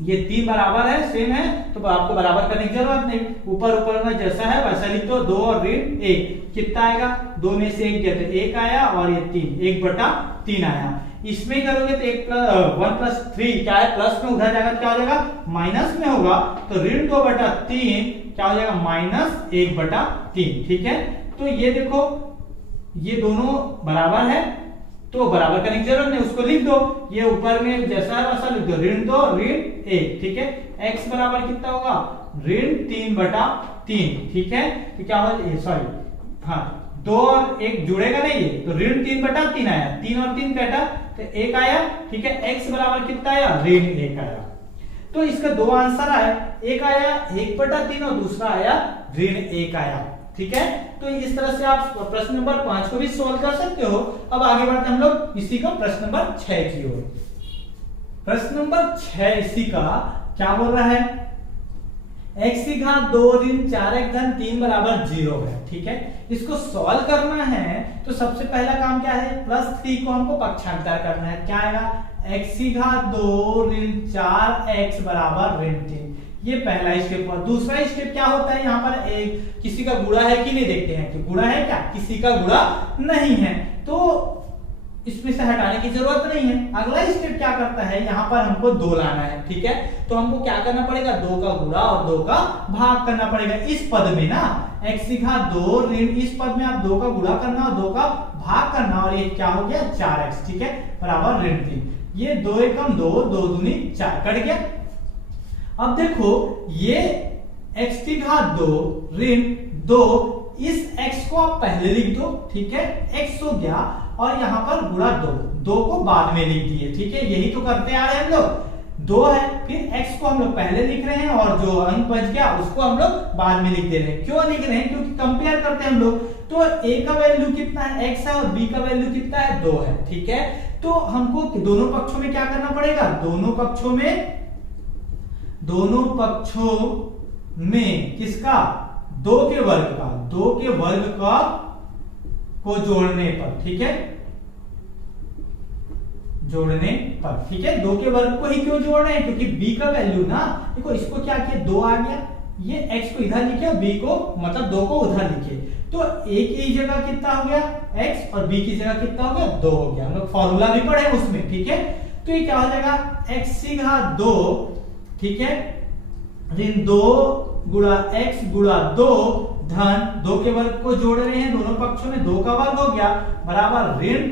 ये 3 बराबर है, सेम है, तो आपको बराबर करने की जरूरत नहीं, ऊपर में जैसा है वैसा लिख दो, 2 और ऋण 1 कितना आएगा, 2 में से 1 गया तो 1 आया, और ये 3 1/3 आया। इसमें करोगे तो 1 प्लस 3 क्या है, प्लस में उधर जाएगा क्या हो जाएगा माइनस में होगा, तो ऋण 2/3 क्या हो जाएगा -1/3, ठीक है। तो ये देखो ये दोनों बराबर है, तो बराबर करने की जरूरत नहीं, उसको लिख दो, ये ऊपर में जैसा है वैसा लिख दो, ऋण 2 ऋण 1, ठीक है। x बराबर कितना होगा, ऋण 3/3, ठीक है। तो क्या हो, सॉरी हाँ 2 और 1 जुड़ेगा नहीं ये, तो ऋण 3/3 आया, 3 और 3 काटा तो 1 आया, ठीक है। x बराबर कितना आया, ऋण 1 आया। तो इसका 2 आंसर आया, एक आया 1/3 और दूसरा आया ऋण 1 आया, ठीक है। तो इस तरह से आप प्रश्न नंबर 5 को भी सोल्व कर सकते हो। अब आगे बढ़ते हम लोग इसी का प्रश्न नंबर 6 की ओर। प्रश्न नंबर 6 इसी का क्या बोल रहा है, x की घात 2 ऋण 4x धन 3 बराबर 0 है, ठीक है। इसको सॉल्व करना है तो सबसे पहला काम क्या है, +3 को हमको पक्षांतर करना है, क्या आएगा, x की घात 2 ऋण 4x बराबर ऋण 3, ये पहला स्टेप हुआ। दूसरा स्टेप क्या होता है, यहाँ पर किसी का गुणा है कि नहीं देखते हैं, कि गुणा है क्या, किसी का गुणा नहीं है, तो इसमें से हटाने की जरूरत नहीं है। अगला स्टेप क्या करता है, यहाँ पर हमको 2 लाना है, ठीक है। तो हमको क्या करना पड़ेगा, 2 का गुणा और 2 का भाग करना पड़ेगा। इस पद में ना x की घात 2 ऋण, इस पद में आप 2 का गुणा करना और 2 का भाग करना, और ये क्या हो गया 4x, ठीक है, बराबर ऋण 3। ये 2 एकम 2, 2 दूनी 4 कट गया। अब देखो ये x की घात 2 ऋण 2 इस x को आप पहले लिख दो, ठीक है, x हो गया, और यहाँ पर गुणा 2 को बाद में लिख दिए, ठीक है, यही तो करते आ रहे हैं हम लोग। 2 है, फिर x को हम लोग पहले लिख रहे हैं और जो अंक बच गया उसको हम लोग बाद में लिख दे रहे हैं। क्यों लिख रहे हैं? क्योंकि कंपेयर करते हैं हम लोग। तो a का वैल्यू कितना है, x है, और b का वैल्यू कितना है, 2 है, ठीक है। तो हमको दोनों पक्षों में क्या करना पड़ेगा, दोनों पक्षों में किसका, 2 के वर्ग का को जोड़ने पर, ठीक है, जोड़ने पर, ठीक है। 2 के वर्ग को ही क्यों जोड़ रहे हैं, क्योंकि b का वैल्यू ना, देखो इसको क्या किया, 2 आ गया, ये x को इधर लिखे और b को मतलब 2 को उधर लिखे, तो a की जगह कितना हो गया x और b की जगह कितना हो गया, 2 हो गया। हम लोग फॉर्मूला भी पढ़े उसमें, ठीक है। तो ये क्या हो जाएगा, x की घात 2, ठीक है, ऋण 2 गुणा x गुणा 2 धन 2 के वर्ग को जोड़ रहे हैं दोनों पक्षों में, 2 का वर्ग हो गया बराबर ऋण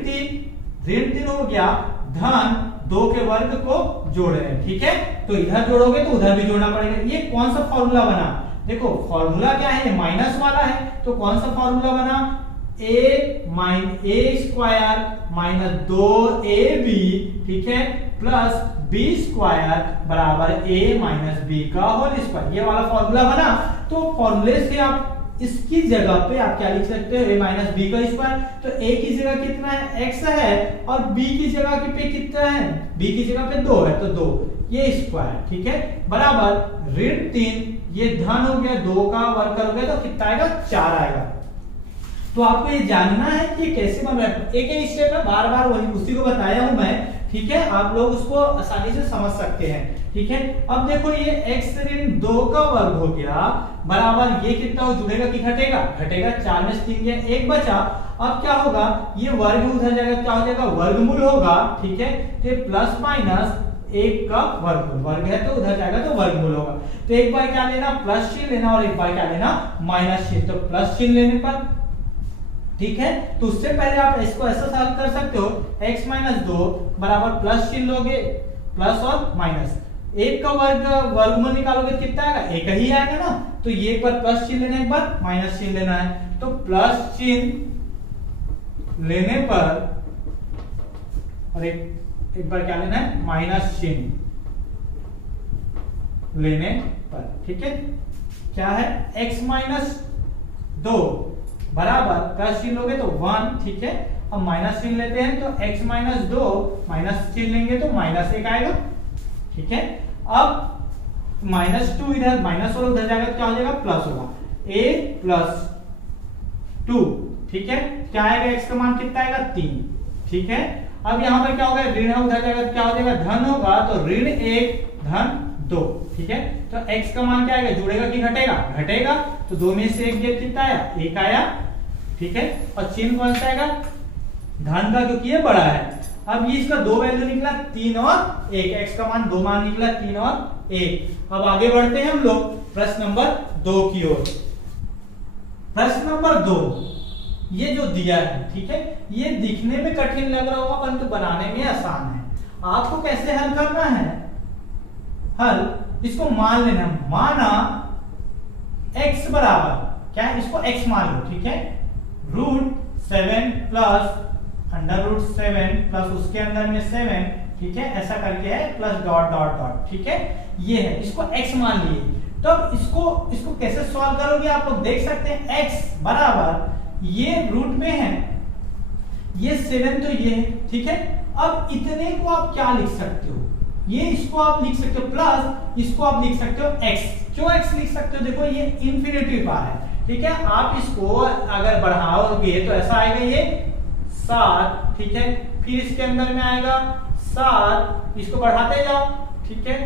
3 हो गया धन 2 के वर्ग को जोड़ रहे हैं, ठीक है। तो इधर जोड़ोगे तो उधर भी जोड़ना पड़ेगा। ये कौन सा फॉर्मूला बना, देखो फॉर्मूला क्या है, माइनस वाला है, तो कौन सा फॉर्मूला बना, a स्क्वायर माइनस 2ab, ठीक है, प्लस b स्क्वायर बराबर a माइनस b का होल स्क्वायर, ये वाला फॉर्मूला बना। तो फॉर्मूले से आप इसकी जगह पे आप क्या लिख सकते हो, a माइनस बी का स्क्वायर, तो a की जगह कितना है, x है, और b की जगह पे कितना है, b की जगह पे 2 है, तो 2 ये स्क्वायर, ठीक है, बराबर ऋण 3, ये धन हो गया, 2 का वर्ग करोगे तो कितना आएगा, 4 आएगा। तो आपको ये जानना है कि कैसे बन रहा है, एक स्टेप में बार बार वही उसी को बताया हूं मैं, ठीक है, आप लोग उसको आसानी से समझ सकते हैं, ठीक है। अब देखो ये x ऋण 2 का वर्ग हो गया बराबर ये कितना हो, जुड़ेगा कि घटेगा, घटेगा, 4 में से 3 गया, 1 बचा। अब क्या होगा, ये वर्ग उधर जाएगा, क्या हो जाएगा, वर्गमूल होगा, ठीक है, तो प्लस माइनस 1 का वर्ग है तो उधर जाएगा तो वर्गमूल होगा। तो एक बार क्या लेना, प्लस चिन्ह लेना, और एक बार क्या लेना, माइनस चिन्ह। तो प्लस चिन्ह लेने पर, ठीक है, तो उससे पहले आप इसको ऐसा सॉल्व कर सकते हो, x माइनस 2 बराबर प्लस चिन्ह लोगे, प्लस और माइनस, 1 का वर्गमूल निकालोगे कितना आएगा, 1 ही आएगा ना। तो ये एक बार प्लस चिन्ह लेना, एक बार माइनस चिन्ह लेना है, तो प्लस चिन्ह लेने पर और एक बार क्या लेना है, माइनस चिन्ह लेने पर, ठीक है। क्या है, x माइनस 2 बराबर प्लस चिन्ह लोगे तो 1, ठीक है, अब माइनस चिन्ह लेते हैं तो x माइनस 2 माइनस चिन्ह लेंगे तो माइनस 1 आएगा, ठीक है। अब माइनस 2 इधर माइनस और उधर जाएगा, क्या हो जाएगा, प्लस होगा, a प्लस 2, ठीक है, क्या आएगा, x का मान कितना आएगा, 3, ठीक है। अब यहाँ पर क्या होगा, ऋण है, उधर जाएगा तो क्या हो जाएगा, धन होगा, तो ऋण 1 धन 2, ठीक है। तो x का मान क्या आएगा, जुड़ेगा कि घटेगा, घटेगा, तो 2 में से 1 गया, कितना आया, 1 आया, ठीक है। और चिन्ह कौन सा आएगा, धन का, क्योंकि ये बड़ा है। अब ये इसका 2 वैल्यू निकला, 3 और 1, x का मान 2 मान निकला, 3 और 1। अब आगे बढ़ते हैं हम लोग प्रश्न नंबर 2 की ओर। प्रश्न नंबर 2 ये जो दिया है, ठीक है, ये दिखने में कठिन लग रहा होगा परंतु बनाने में आसान है। आपको कैसे हल करना है, हल इसको मान लेना, माना x बराबर क्या है, इसको x मान लो, ठीक है, √7 प्लस √7 प्लस उसके अंदर में 7, ठीक है, ऐसा करके है, प्लस डॉट डॉट डॉट, ठीक है, ये है, इसको x मान लिए। तो अब इसको कैसे सॉल्व करोगे, आप लोग देख सकते हैं, x बराबर ये रूट में है, ये 7 तो ये है, ठीक है। अब इतने को आप क्या लिख सकते हो, ये इसको आप लिख सकते हो प्लस इसको आप लिख सकते हो x। क्यों x लिख सकते हो, देखो ये इंफिनिटी पावर है, ठीक है, आप इसको अगर बढ़ाओगे तो ऐसा आएगा, ये 7, ठीक है, फिर इसके अंदर में आएगा 7, इसको बढ़ाते जाओ, ठीक है,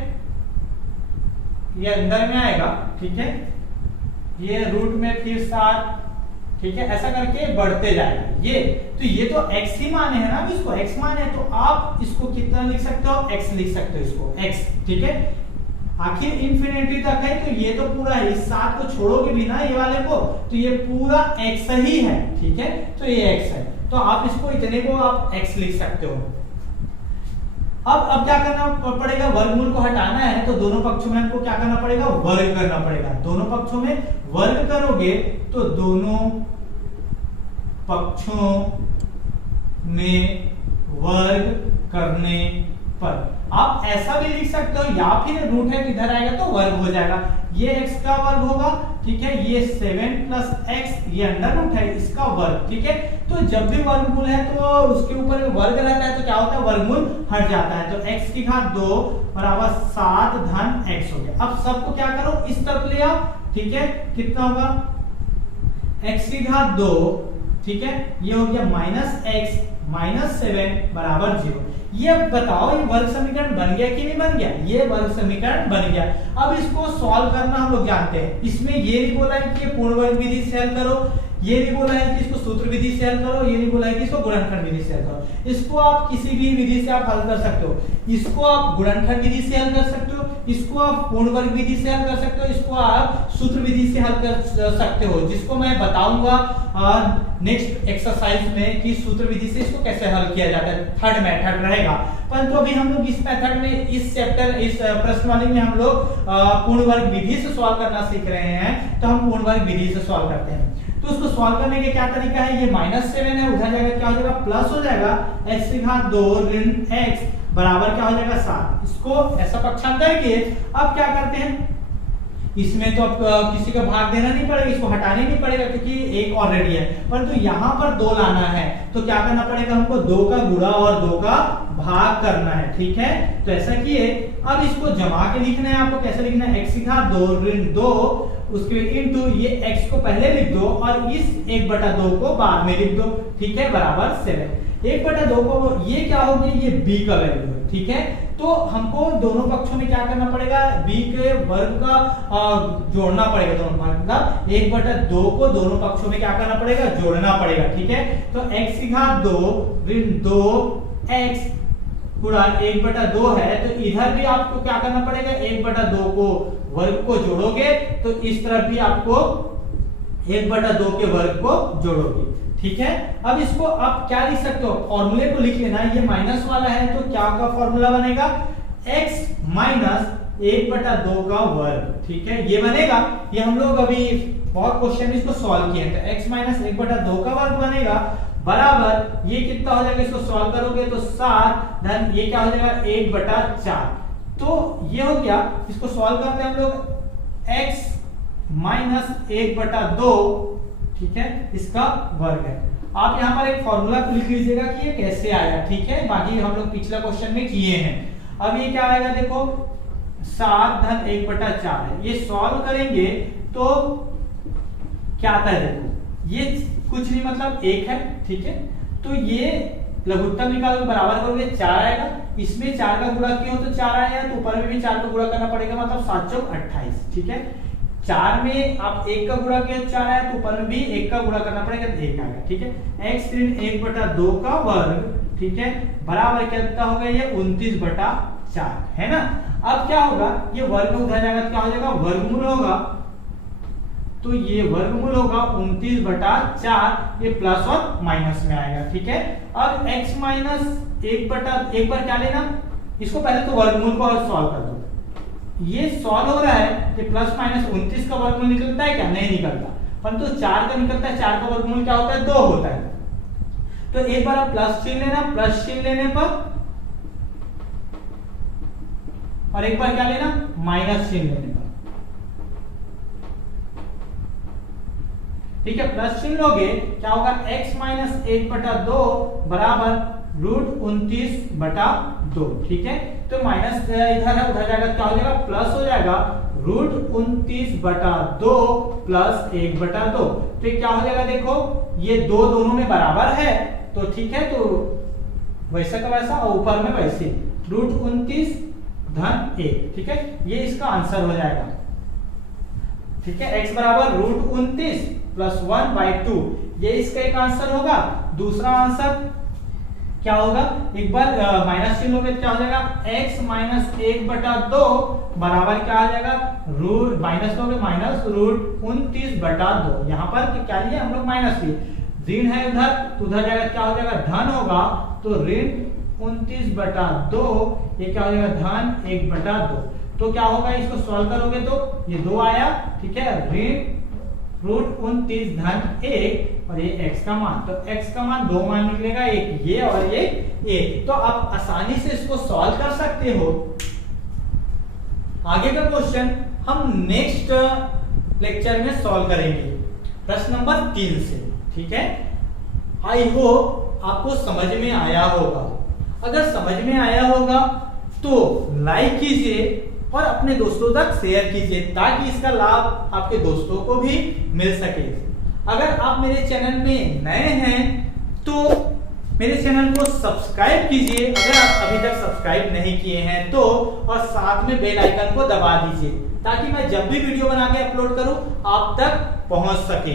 ये अंदर में आएगा, ठीक है, ये रूट में फिर 7, ठीक है, ऐसा करके बढ़ते जाएगा ये तो x ही माने है ना, इसको x माने, तो आप इसको कितना लिख सकते हो, x लिख सकते हो, इसको x, ठीक है, आखिर इंफिनिटी तक है, तो ये तो पूरा है, इस 7 को छोड़ोगे भी ना ये वाले को, तो ये पूरा x ही है, ठीक है, तो ये x है, तो आप इसको इतने को आप x लिख सकते हो। अब क्या करना पड़ेगा, वर्गमूल को हटाना है तो दोनों पक्षों में हमको क्या करना पड़ेगा, वर्ग करना पड़ेगा। दोनों पक्षों में वर्ग करोगे तो दोनों पक्षों में वर्ग करने पर आप ऐसा भी लिख सकते हो, या फिर रूट है इधर आएगा तो वर्ग हो जाएगा। ये x का वर्ग होगा, ठीक है, ये 7 प्लस x, ये अंडर रूट है इसका वर्ग, ठीक है। तो जब भी वर्गमूल है तो उसके ऊपर वर्ग रहता है तो क्या होता है, वर्गमूल हट जाता है। तो x की घात 2 बराबर 7 धन x हो गया। अब सबको क्या करो, इस तरफ ले आओ, ठीक है। कितना होगा, x की घात 2, ठीक है, ये हो गया माइनस x माइनस 7 बराबर 0। ये बताओ ये वर्ग समीकरण बन गया कि नहीं बन गया, ये वर्ग समीकरण बन गया। अब इसको सॉल्व करना हम लोग जानते हैं। इसमें ये नहीं बोला है कि ये पूर्ण वर्ग विधि से हल करो, ये नहीं बोला है कि इसको सूत्र विधि से हल करो, ये नहीं बोला है कि इसको गुणनखंड विधि से हल करो। इसको आप किसी भी विधि से आप हल कर सकते हो। इसको आप गुणनखंड विधि से हल कर सकते हो, इसको आप पूर्ण वर्ग विधि से हल कर सकते हो, इसको आप सूत्र विधि से हल कर सकते हो, जिसको मैं बताऊंगा नेक्स्ट एक्सरसाइज में कि सूत्र विधि से इसको कैसे हल किया जाता है। थर्ड मेथड रहेगा, परंतु अभी हम लोग इस मेथड में, इस चैप्टर, इस प्रश्नवाली में हम लोग पूर्ण वर्ग विधि से सॉल्व करना सीख रहे हैं। तो हम पूर्ण वर्ग विधि से सॉल्व करते हैं। तो उसको सॉल्व करने के क्या तरीका है, ये -7 है, उधर जाएगा क्या हो जाएगा, प्लस हो जाएगा, x की घात 2 ऋण x बराबर क्या हो जाएगा 7। इसको ऐसा पक्षांतर किए। अब क्या करते हैं, इसमें तो अब किसी का भाग देना नहीं पड़ेगा, इसको हटाने नहीं पड़ेगा क्योंकि एक ऑलरेडी है, परंतु यहाँ पर 2 लाना है तो क्या करना पड़ेगा, हमको 2 का गुणा और 2 का भाग करना है, ठीक है। तो ऐसा किए। अब इसको जमा के लिखना है आपको। कैसे लिखना है, x की घात 2 ऋण 2, उसके इनटू ये x को पहले लिख दो और इस 1/2 को बाद में लिख दो, ठीक है, बराबर 7। 1/2 को ये क्या होगी, ये b का वैल्यू है, ठीक है। तो हमको दोनों पक्षों में क्या करना पड़ेगा, b के वर्ग का जोड़ना पड़ेगा। दोनों मतलब 1/2 को दोनों पक्षों में क्या करना पड़ेगा, जोड़ना पड़ेगा, ठीक है। तो x की घात 2 ऋण 2x गुणा 1/2 है, तो इधर भी आपको क्या करना पड़ेगा, 1/2 को वर्ग को जोड़ोगे तो इस तरफ भी आपको 1/2 के वर्ग को जोड़ोगे, ठीक है। अब इसको आप क्या लिख सकते हो, फॉर्मूले को लिख लेना। ये माइनस वाला है तो क्या का फॉर्मूला बनेगा, x माइनस 1/2 का वर्ग, ठीक है, ये बनेगा। ये हम लोग अभी बहुत क्वेश्चन इसको सॉल्व किए थे। x माइनस 1/2 का वर्ग बनेगा बराबर, ये कितना हो जाएगा, इसको सॉल्व करोगे तो 7 धन ये क्या हो जाएगा 1/4। तो ये हो गया। इसको सॉल्व करते हैं हम लोग, x माइनस 1/2, ठीक है, इसका वर्ग है। आप यहाँ पर एक फॉर्मूला को लिख लीजिएगा कि ये कैसे आया, ठीक है। बाकी हम लोग पिछला क्वेश्चन में किए हैं। अब ये क्या आएगा, देखो 7 धन 1/4 है। ये सॉल्व करेंगे तो क्या आता है, देखो ये कुछ नहीं मतलब 1 है, ठीक है। तो ये लघुत्तम निकालोगे बराबर करोगे 4 आएगा। इसमें 4 का गुणा किया हो तो 4 आएगा, तो ऊपर में भी 4 का गुणा करना पड़ेगा, मतलब 7 चौक 28, ठीक है। 4 में आप 1 का गुणा किया 4 आया, तो ऊपर में भी 1 का गुणा करना पड़ेगा तो 1 आएगा, ठीक है। x ऋण 1/2 का वर्ग, ठीक है, बराबर कितना होगा, ये 29/4 है ना। अब क्या होगा, ये वर्ग उधर जाएगा तो क्या हो जाएगा, वर्गमूल होगा। तो ये वर्गमूल होगा 29/4, ये प्लस और माइनस में आएगा, ठीक है। अब x माइनस 1 पर क्या लेना, इसको पहले तो वर्गमूल को और सॉल्व कर दो। ये सॉल्व हो रहा है, ये प्लस माइनस 29 का वर्गमूल निकलता है क्या, नहीं निकलता, परंतु 4 का निकलता है। 4 का वर्गमूल क्या होता है, 2 होता है। तो एक बार आप प्लस चिन्ह लेना, प्लस चिन्ह लेने पर, और एक बार क्या लेना, माइनस चिन्ह लेने पर, ठीक है। प्लस चिन्ह लोगे क्या होगा, x माइनस 1/2 बराबर √29/2, ठीक है। तो माइनस इधर है, उधर जाएगा क्या हो जाएगा, प्लस हो जाएगा √29/2 प्लस 1/2। तो क्या हो जाएगा, देखो ये 2 दोनों में बराबर है तो ठीक है, तो वैसा का वैसा और ऊपर में वैसे √29 धन 1, ठीक है। ये इसका आंसर हो जाएगा, ठीक है। x बराबर √29 प्लस 1/2, ये इसका एक आंसर होगा। दूसरा आंसर क्या होगा, एक बार माइनस चिन्ह लोगे क्या हो जाएगा, x माइनस 1/2 बराबर क्या आ जाएगा, रूट माइनस लोगे माइनस √29/2। यहाँ पर क्या लिया हम लोग, माइनस लिए, ऋण है उधर तो उधर जाएगा क्या हो जाएगा, धन होगा, तो ऋण 29/2, ये क्या हो जाएगा धन 1/2। तो क्या होगा, इसको सॉल्व करोगे तो ये 2 आया, ठीक है, √29 धन 1 और ये x का मान, तो x का मान 2 मान निकलेगा, एक ये और ये तो आप आसानी से इसको सॉल्व कर सकते हो। आगे का क्वेश्चन हम नेक्स्ट लेक्चर में सॉल्व करेंगे प्रश्न नंबर 3 से, ठीक है। आई होप आपको समझ में आया होगा। अगर समझ में आया होगा तो लाइक कीजिए और अपने दोस्तों तक शेयर कीजिए ताकि इसका लाभ आपके दोस्तों को भी मिल सके। अगर आप मेरे चैनल में नए हैं तो मेरे चैनल को सब्सक्राइब कीजिए अगर आप अभी तक सब्सक्राइब नहीं किए हैं तो, और साथ में बेल आइकन को दबा दीजिए ताकि मैं जब भी वीडियो बना के अपलोड करूं आप तक पहुंच सके।